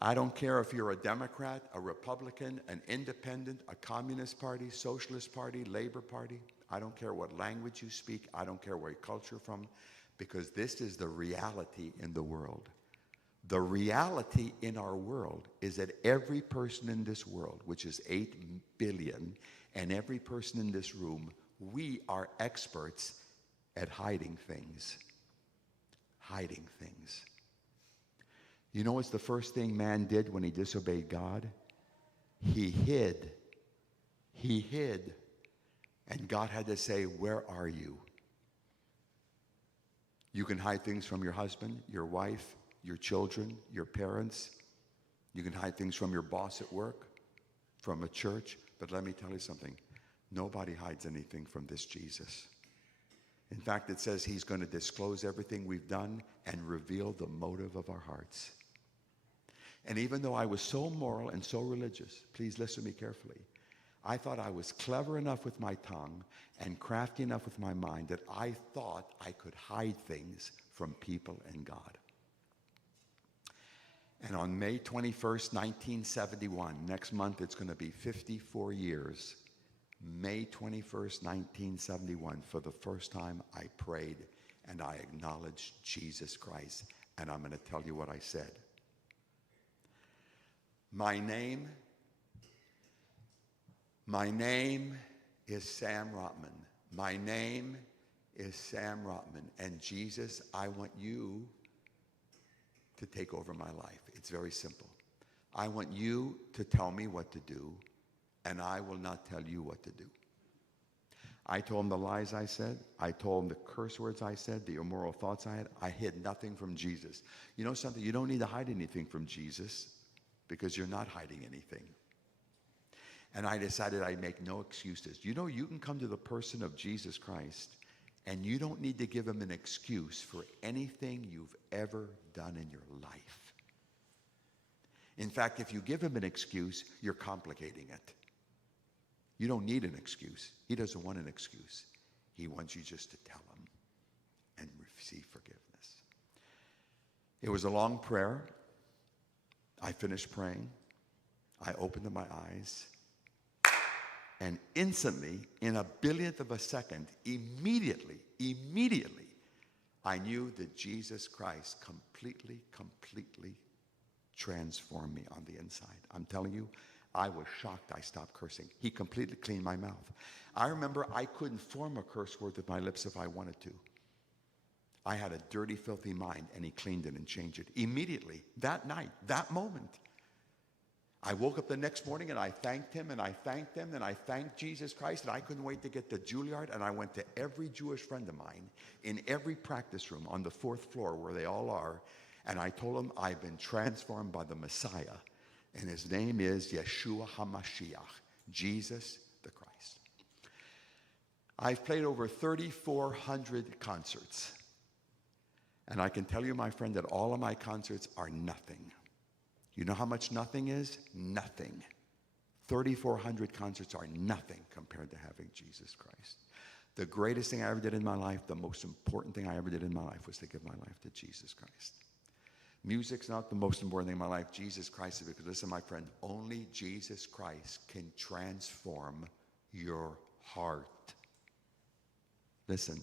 I don't care if you're a Democrat, a Republican, an independent, a Communist Party, Socialist Party, Labor Party. I don't care what language you speak. I don't care where your culture from, because this is the reality in the world. The reality in our world is that every person in this world, which is 8 billion, and every person in this room, we are experts at hiding things. Hiding things. You know what's the first thing man did when he disobeyed God? He hid. He hid. And God had to say, where are you? You can hide things from your husband, your wife, your children, your parents. You can hide things from your boss at work, from a church. But let me tell you something. Nobody hides anything from this Jesus. In fact, it says he's going to disclose everything we've done and reveal the motive of our hearts. And even though I was so moral and so religious, please listen to me carefully, I thought I was clever enough with my tongue and crafty enough with my mind that I thought I could hide things from people and God. And on May 21st, 1971, next month it's going to be 54 years, May 21st, 1971, for the first time I prayed and I acknowledged Jesus Christ. And I'm going to tell you what I said. My name is Sam Rotman. My name is Sam Rotman. And Jesus, I want you to take over my life. It's very simple. I want you to tell me what to do, and I will not tell you what to do. I told him the lies I said. I told him the curse words I said, the immoral thoughts I had. I hid nothing from Jesus. You know something? You don't need to hide anything from Jesus, because you're not hiding anything. And I decided I'd make no excuses. You know, you can come to the person of Jesus Christ, and you don't need to give him an excuse for anything you've ever done in your life. In fact, if you give him an excuse, you're complicating it. You don't need an excuse. He doesn't want an excuse. He wants you just to tell him and receive forgiveness. It was a long prayer. I finished praying. I opened my eyes. And instantly, in a billionth of a second, immediately, I knew that Jesus Christ completely transformed me on the inside. I'm telling you, I was shocked I stopped cursing. He completely cleaned my mouth. I remember I couldn't form a curse word with my lips if I wanted to. I had a dirty, filthy mind, and he cleaned it and changed it immediately, that night, that moment. I woke up the next morning and I thanked him and I thanked him and I thanked Jesus Christ, and I couldn't wait to get to Juilliard, and I went to every Jewish friend of mine in every practice room on the 4th floor where they all are, and I told them I've been transformed by the Messiah, and his name is Yeshua HaMashiach, Jesus the Christ. I've played over 3,400 concerts, and I can tell you, my friend, that all of my concerts are nothing. You know how much nothing is? Nothing. 3,400 concerts are nothing compared to having Jesus Christ. The greatest thing I ever did in my life, the most important thing I ever did in my life, was to give my life to Jesus Christ. Music's not the most important thing in my life. Jesus Christ is, because listen, my friend, only Jesus Christ can transform your heart. Listen.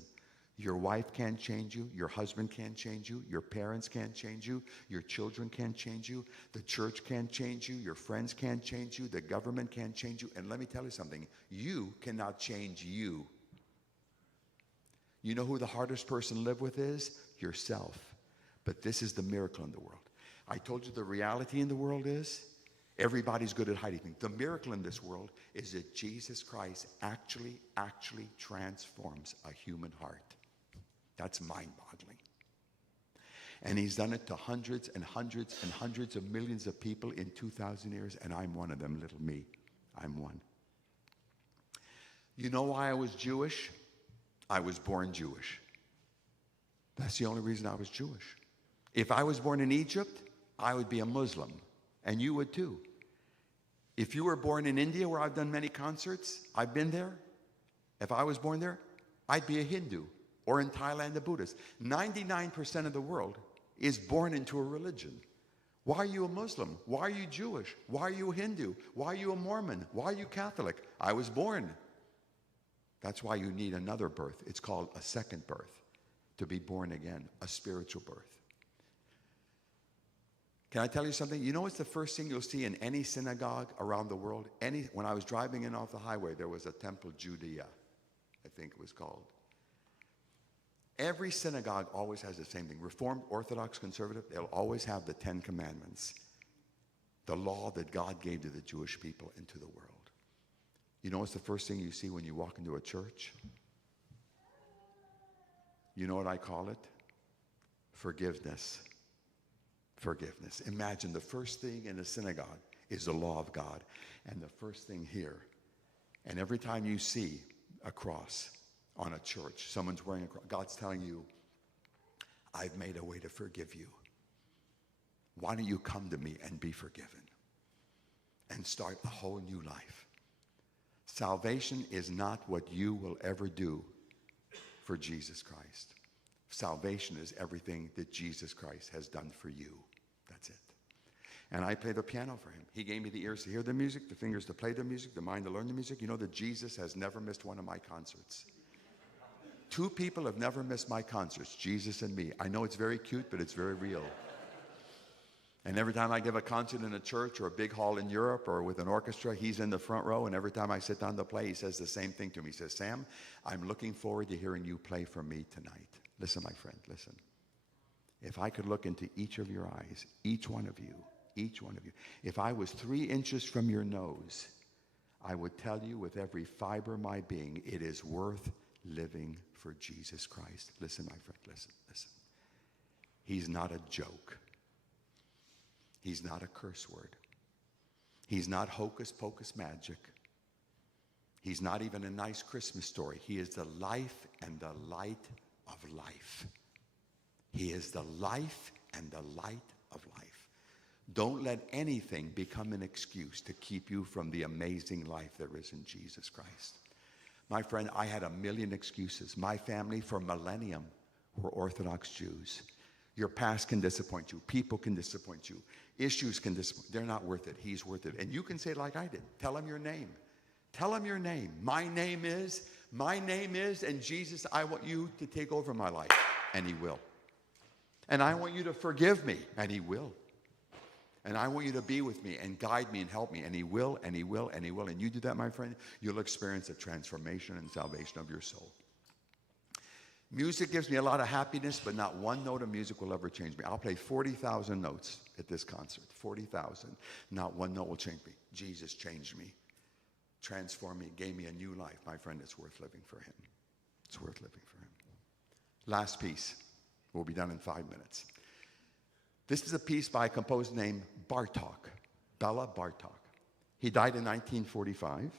Your wife can't change you. Your husband can't change you. Your parents can't change you. Your children can't change you. The church can't change you. Your friends can't change you. The government can't change you. And let me tell you something. You cannot change you. You know who the hardest person to live with is? Yourself. But this is the miracle in the world. I told you the reality in the world is everybody's good at hiding things. The miracle in this world is that Jesus Christ actually transforms a human heart. That's mind-boggling. And he's done it to hundreds and hundreds and hundreds of millions of people in 2,000 years, and I'm one of them, little me. I'm one. You know why I was Jewish? I was born Jewish. That's the only reason I was Jewish. If I was born in Egypt, I would be a Muslim, and you would too. If you were born in India, where I've done many concerts, I've been there. If I was born there, I'd be a Hindu, or in Thailand, a Buddhist. 99% of the world is born into a religion. Why are you a Muslim? Why are you Jewish? Why are you a Hindu? Why are you a Mormon? Why are you Catholic? I was born. That's why you need another birth. It's called a second birth, to be born again, a spiritual birth. Can I tell you something? You know what's the first thing you'll see in any synagogue around the world? When I was driving in off the highway, there was a Temple Judea, I think it was called. Every synagogue always has the same thing. Reformed, Orthodox, Conservative, they'll always have the 10 Commandments, the law that God gave to the Jewish people and to the world. You know what's the first thing you see when you walk into a church? You know what I call it? Forgiveness. Forgiveness. Imagine the first thing in a synagogue is the law of God. And the first thing here, and every time you see a cross on a church, someone's wearing a cross, God's telling you, I've made a way to forgive you. Why don't you come to me and be forgiven and start a whole new life? Salvation is not what you will ever do for Jesus Christ. Salvation is everything that Jesus Christ has done for you. That's it. And I play the piano for him. He gave me the ears to hear the music, the fingers to play the music, the mind to learn the music. You know that Jesus has never missed one of my concerts. 2 people have never missed my concerts, Jesus and me. I know it's very cute, but it's very real. And every time I give a concert in a church or a big hall in Europe or with an orchestra, he's in the front row. And every time I sit down to play, he says the same thing to me. He says, Sam, I'm looking forward to hearing you play for me tonight. Listen, my friend, listen. If I could look into each of your eyes, each one of you, if I was 3 inches from your nose, I would tell you with every fiber of my being, it is worth living for Jesus Christ. Listen, my friend, listen. He's not a joke. He's not a curse word. He's not hocus pocus magic. He's not even a nice Christmas story. He is the life and the light of life. He is the life and the light of life. Don't let anything become an excuse to keep you from the amazing life there is in Jesus Christ. My friend, I had a million excuses. My family for millennium were Orthodox Jews. Your past can disappoint you. People can disappoint you. Issues can disappoint. They're not worth it. He's worth it. And you can say like I did. Tell him your name. Tell him your name. My name is, and Jesus, I want you to take over my life. And he will. And I want you to forgive me. And he will. And I want you to be with me and guide me and help me. And he will, and he will, and he will. And you do that, my friend, you'll experience a transformation and salvation of your soul. Music gives me a lot of happiness, but not one note of music will ever change me. I'll play 40,000 notes at this concert, 40,000. Not one note will change me. Jesus changed me, transformed me, gave me a new life. My friend, it's worth living for him. It's worth living for him. Last piece. We'll be done in 5 minutes. This is a piece by a composer named Bartók, Bela Bartók. He died in 1945,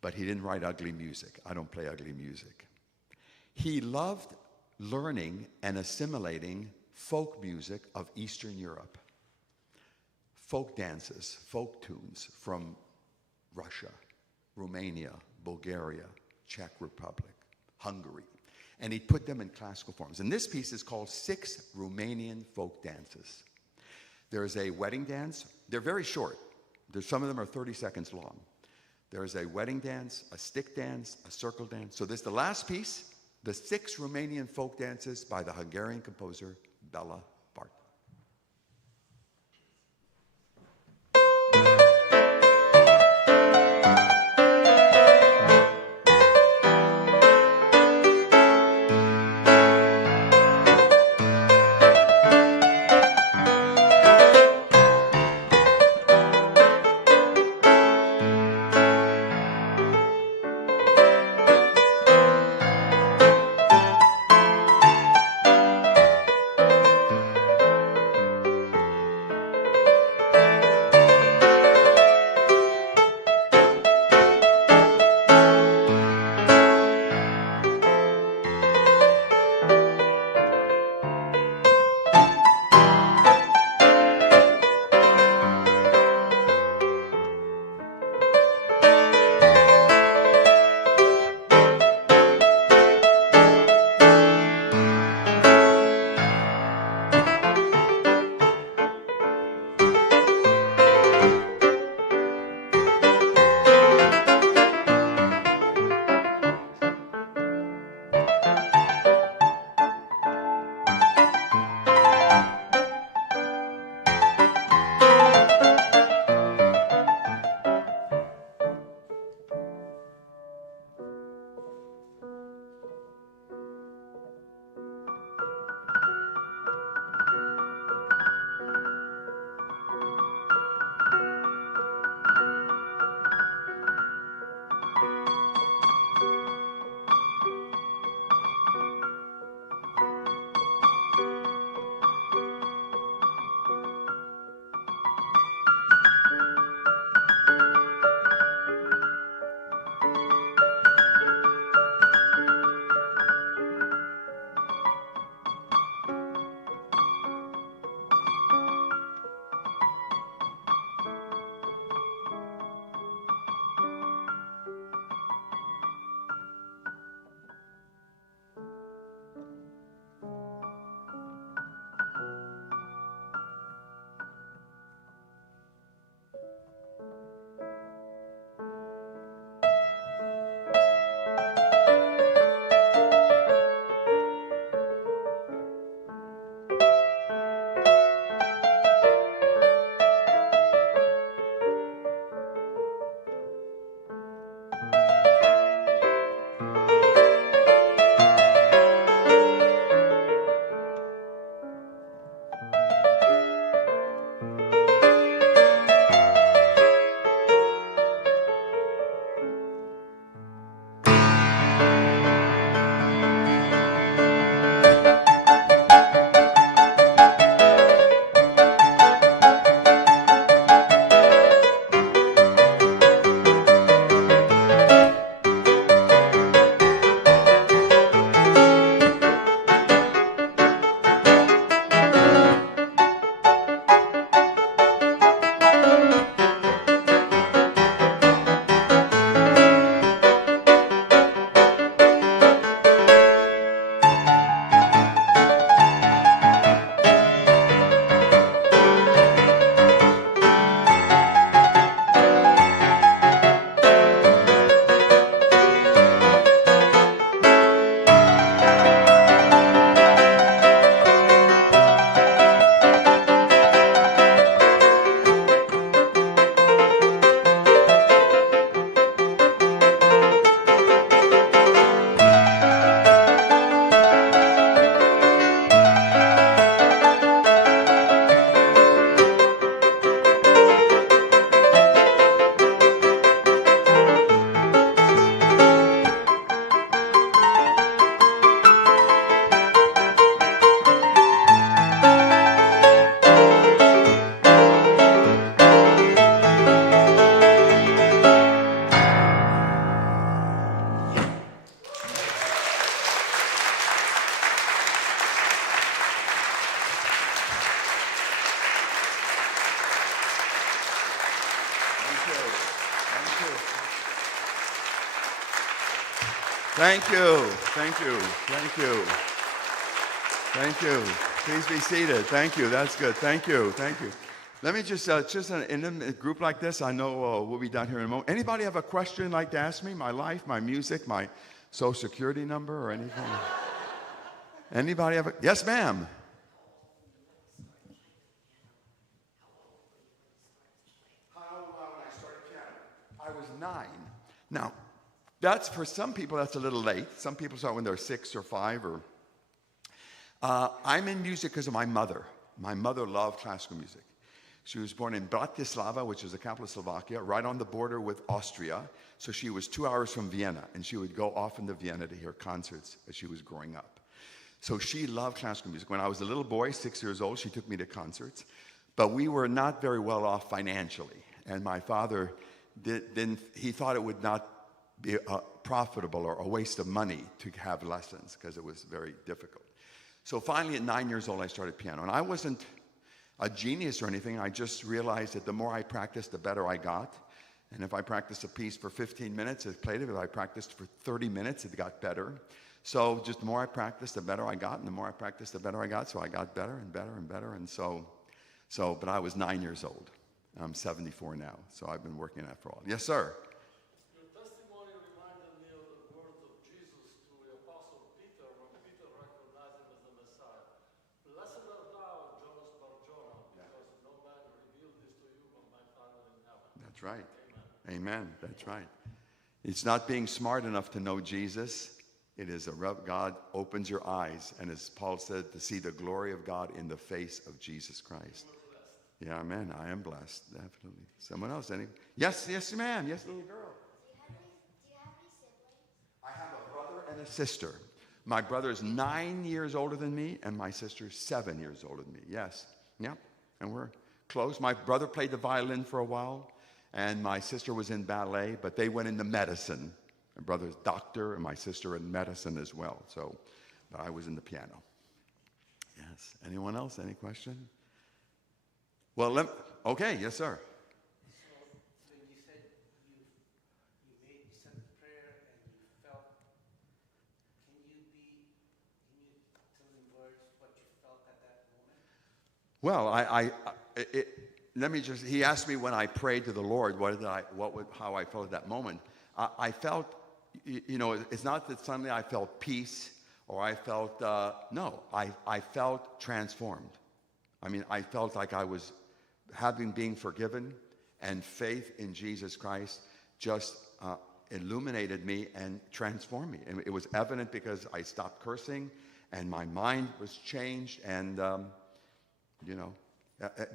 but he didn't write ugly music. I don't play ugly music. He loved learning and assimilating folk music of Eastern Europe. Folk dances, folk tunes from Russia, Romania, Bulgaria, Czech Republic, Hungary. And he put them in classical forms. And this piece is called 6 Romanian Folk Dances. There's a wedding dance. They're very short. Some of them are 30 seconds long. There's a wedding dance, a stick dance, a circle dance. So this is the last piece, the 6 Romanian folk dances by the Hungarian composer Bela Bartók. Thank you. Thank you. Thank you. Thank you. Please be seated. Thank you. That's good. Thank you. Thank you. Let me just in a group like this, I know we'll be done here in a moment. Anybody have a question like to ask me? My life, my music, my social security number, or anything? Anybody have a, yes, ma'am. How old was I when I started piano? I was 9. Now, that's for some people that's a little late. Some people start when they're 6 or 5 or. I'm in music because of my mother. My mother loved classical music. She was born in Bratislava, which is the capital of Slovakia, right on the border with Austria. So she was 2 hours from Vienna, and she would go often to Vienna to hear concerts as she was growing up. So she loved classical music. When I was a little boy, 6 years old, she took me to concerts. But we were not very well off financially. And my father, he thought it would not be profitable or a waste of money to have lessons because it was very difficult. So finally, at 9 years old, I started piano. And I wasn't a genius or anything. I just realized that the more I practiced, the better I got. And if I practiced a piece for 15 minutes, it played it. If I practiced for 30 minutes, it got better. So just the more I practiced, the better I got. And the more I practiced, the better I got. So I got better and better and better. And but I was 9 years old. I'm 74 now. So I've been working on that for a while. Yes, sir. Your testimony reminded me of the words of Jesus to the Apostle Peter when Peter recognized him as the Messiah. Blessed art thou, Jonas Bar-Jonah, because no man revealed this to you but my Father in heaven. That's right. Amen. That's right. It's not being smart enough to know Jesus. It is God opens your eyes, and as Paul said, to see the glory of God in the face of Jesus Christ. Yeah, amen. I am blessed, definitely. Someone else? Yes, ma'am. Yes, little girl. Do you have any siblings? I have a brother and a sister. My brother is 9 years older than me, and my sister is 7 years older than me. Yes. Yep. And we're close. My brother played the violin for a while, and my sister was in ballet, but they went into medicine. My brother's doctor, and my sister in medicine as well. But I was in the piano. Yes. Anyone else? Any question? Well, okay. Yes, sir. So when you said you said the prayer and you felt, can you tell in words what you felt at that moment? Well, he asked me when I prayed to the Lord, how I felt at that moment. I felt, it's not that suddenly I felt peace or I felt, I felt transformed. I mean, I felt like I was being forgiven, and faith in Jesus Christ just illuminated me and transformed me. And it was evident because I stopped cursing and my mind was changed. And,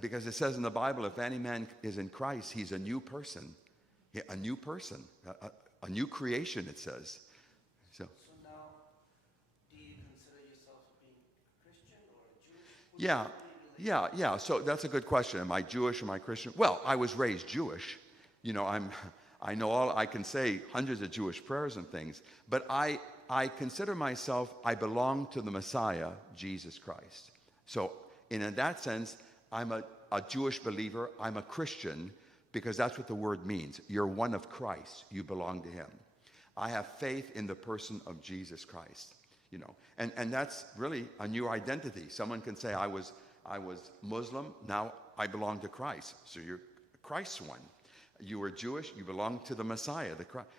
because it says in the Bible, if any man is in Christ, he's a new person. A new person, a new creation, it says. So now, do you consider yourself being Christian or Jewish? Yeah. So that's a good question. Am I Jewish? Am I Christian? Well, I was raised Jewish. I know I can say hundreds of Jewish prayers and things, but I consider myself, I belong to the Messiah, Jesus Christ. So in that sense, I'm a Jewish believer. I'm a Christian because that's what the word means. You're one of Christ. You belong to him. I have faith in the person of Jesus Christ. And that's really a new identity. Someone can say, I was Muslim, now I belong to Christ. So you're Christ's one. You were Jewish, you belong to the Messiah.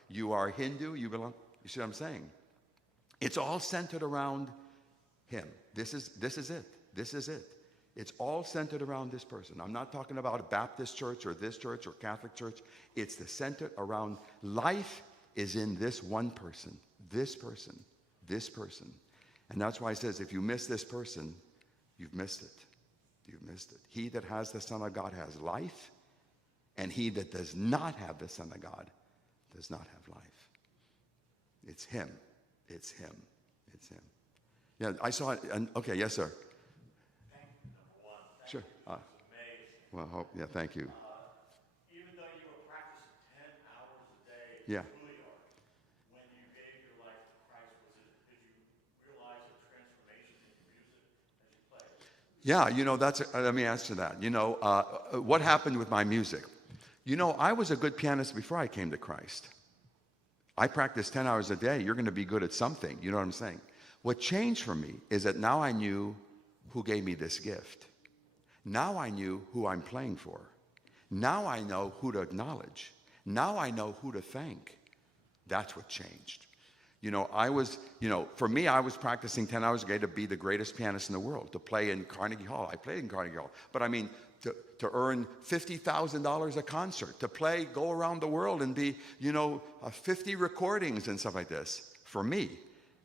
You are Hindu, you belong. You see what I'm saying? It's all centered around him. This is it. This is it. It's all centered around this person. I'm not talking about a Baptist church or Catholic church. It's centered around life is in this one person, this person, this person. And that's why it says if you miss this person, you've missed it. You've missed it. He that has the Son of God has life, and he that does not have the Son of God does not have life. It's him. It's him. It's him. Yeah, I saw it. Okay, yes, sir. Thank you, number one. Sure. Amazing. Well, yeah, thank you. Even though you were practicing 10 hours a day, Yeah. when you gave your life to Christ, did you realize the transformation in your music as you played? Yeah, let me answer that. What happened with my music? I was a good pianist before I came to Christ. I practice 10 hours a day. You're going to be good at something. You know what I'm saying? What changed for me is that now I knew who gave me this gift. Now I knew who I'm playing for. Now I know who to acknowledge. Now I know who to thank. That's what changed. For me, I was practicing 10 hours a day to be the greatest pianist in the world, to play in Carnegie Hall. I played in Carnegie Hall. But I mean, to earn $50,000 a concert, to go around the world and be, 50 recordings and stuff like this, for me.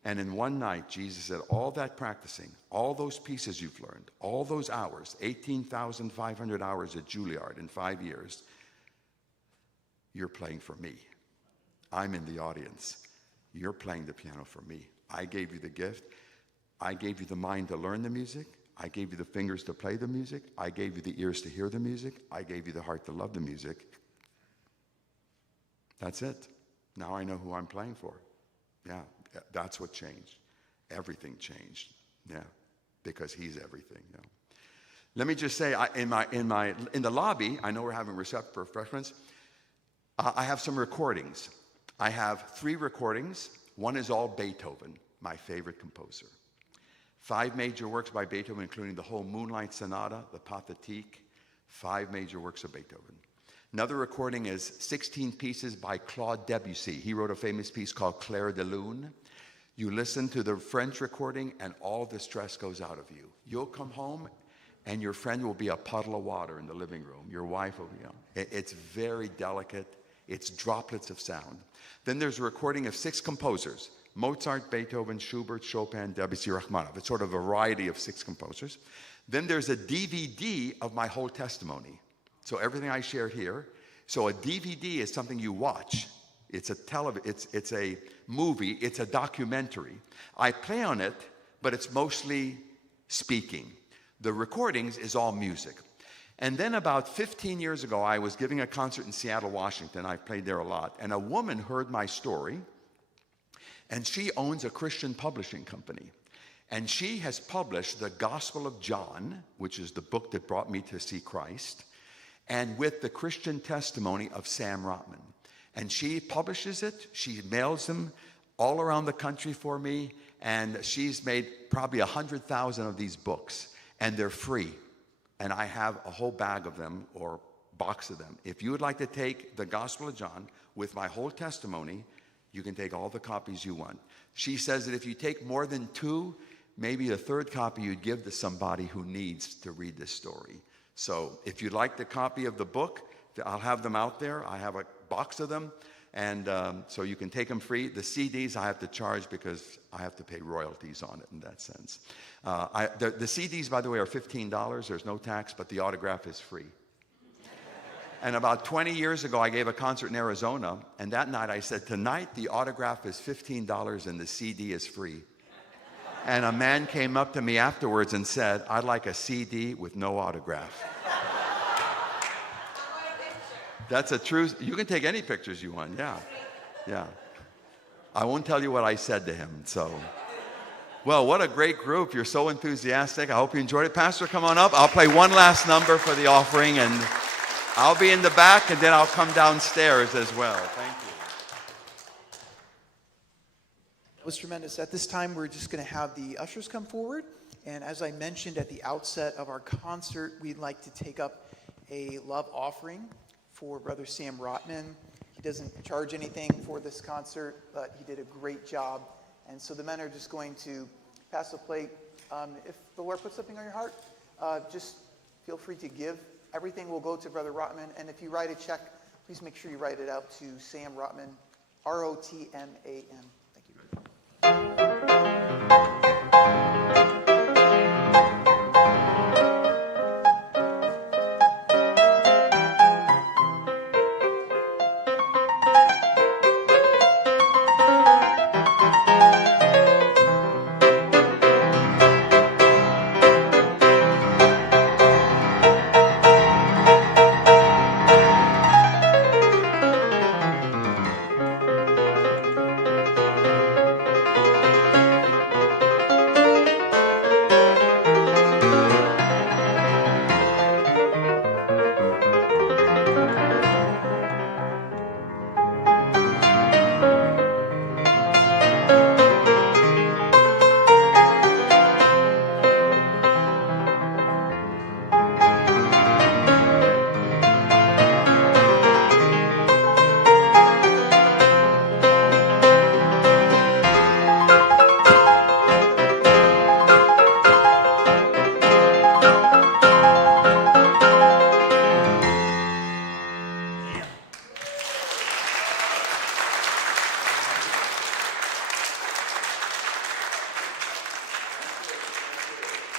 And in one night, Jesus said, all that practicing, all those pieces you've learned, all those hours, 18,500 hours at Juilliard in 5 years, you're playing for me. I'm in the audience. You're playing the piano for me. I gave you the gift. I gave you the mind to learn the music. I gave you the fingers to play the music. I gave you the ears to hear the music. I gave you the heart to love the music. That's it. Now I know who I'm playing for. Yeah, that's what changed. Everything changed. Yeah, because he's everything. Yeah. Let me just say, in the lobby, I know we're having refreshments. I have some recordings. I have 3 recordings. One is all Beethoven, my favorite composer. 5 major works by Beethoven, including the whole Moonlight Sonata, the Pathétique, 5 major works of Beethoven. Another recording is 16 pieces by Claude Debussy. He wrote a famous piece called Clair de Lune. You listen to the French recording and all the stress goes out of you. You'll come home and your friend will be a puddle of water in the living room. Your wife will be, it's very delicate. It's droplets of sound. Then there's a recording of 6 composers: Mozart, Beethoven, Schubert, Chopin, Debussy, Rachmaninoff. It's sort of a variety of 6 composers. Then there's a DVD of my whole testimony. So everything I shared here. So a DVD is something you watch. It's a movie, it's a documentary. I play on it, but it's mostly speaking. The recordings is all music. And then about 15 years ago, I was giving a concert in Seattle, Washington. I played there a lot. And a woman heard my story, and she owns a Christian publishing company. And she has published the Gospel of John, which is the book that brought me to see Christ, and with the Christian testimony of Sam Rotman. And she publishes it. She mails them all around the country for me. And she's made probably 100,000 of these books. And they're free. And I have a whole bag of them, or box of them. If you would like to take the Gospel of John with my whole testimony, you can take all the copies you want. She says that if you take more than 2, maybe a 3rd copy you'd give to somebody who needs to read this story. So if you'd like the copy of the book, I'll have them out there. I have a box of them. And so you can take them free. The CDs I have to charge because I have to pay royalties on it in that sense. The CDs, by the way, are $15. There's no tax, but the autograph is free. And about 20 years ago, I gave a concert in Arizona. And that night I said, tonight the autograph is $15 and the CD is free. And a man came up to me afterwards and said, I'd like a CD with no autograph. That's a true, you can take any pictures you want, yeah. Yeah. I won't tell you what I said to him, so. Well, what a great group. You're so enthusiastic. I hope you enjoyed it. Pastor, come on up. I'll play one last number for the offering, and I'll be in the back, and then I'll come downstairs as well. Thank you. It was tremendous. At this time, we're just going to have the ushers come forward. And as I mentioned at the outset of our concert, we'd like to take up a love offering for Brother Sam Rotman. He doesn't charge anything for this concert, but he did a great job. And so the men are just going to pass the plate. If the Lord puts something on your heart, just feel free to give. Everything will go to Brother Rotman. And if you write a check, please make sure you write it out to Sam Rotman, R-O-T-M-A-N.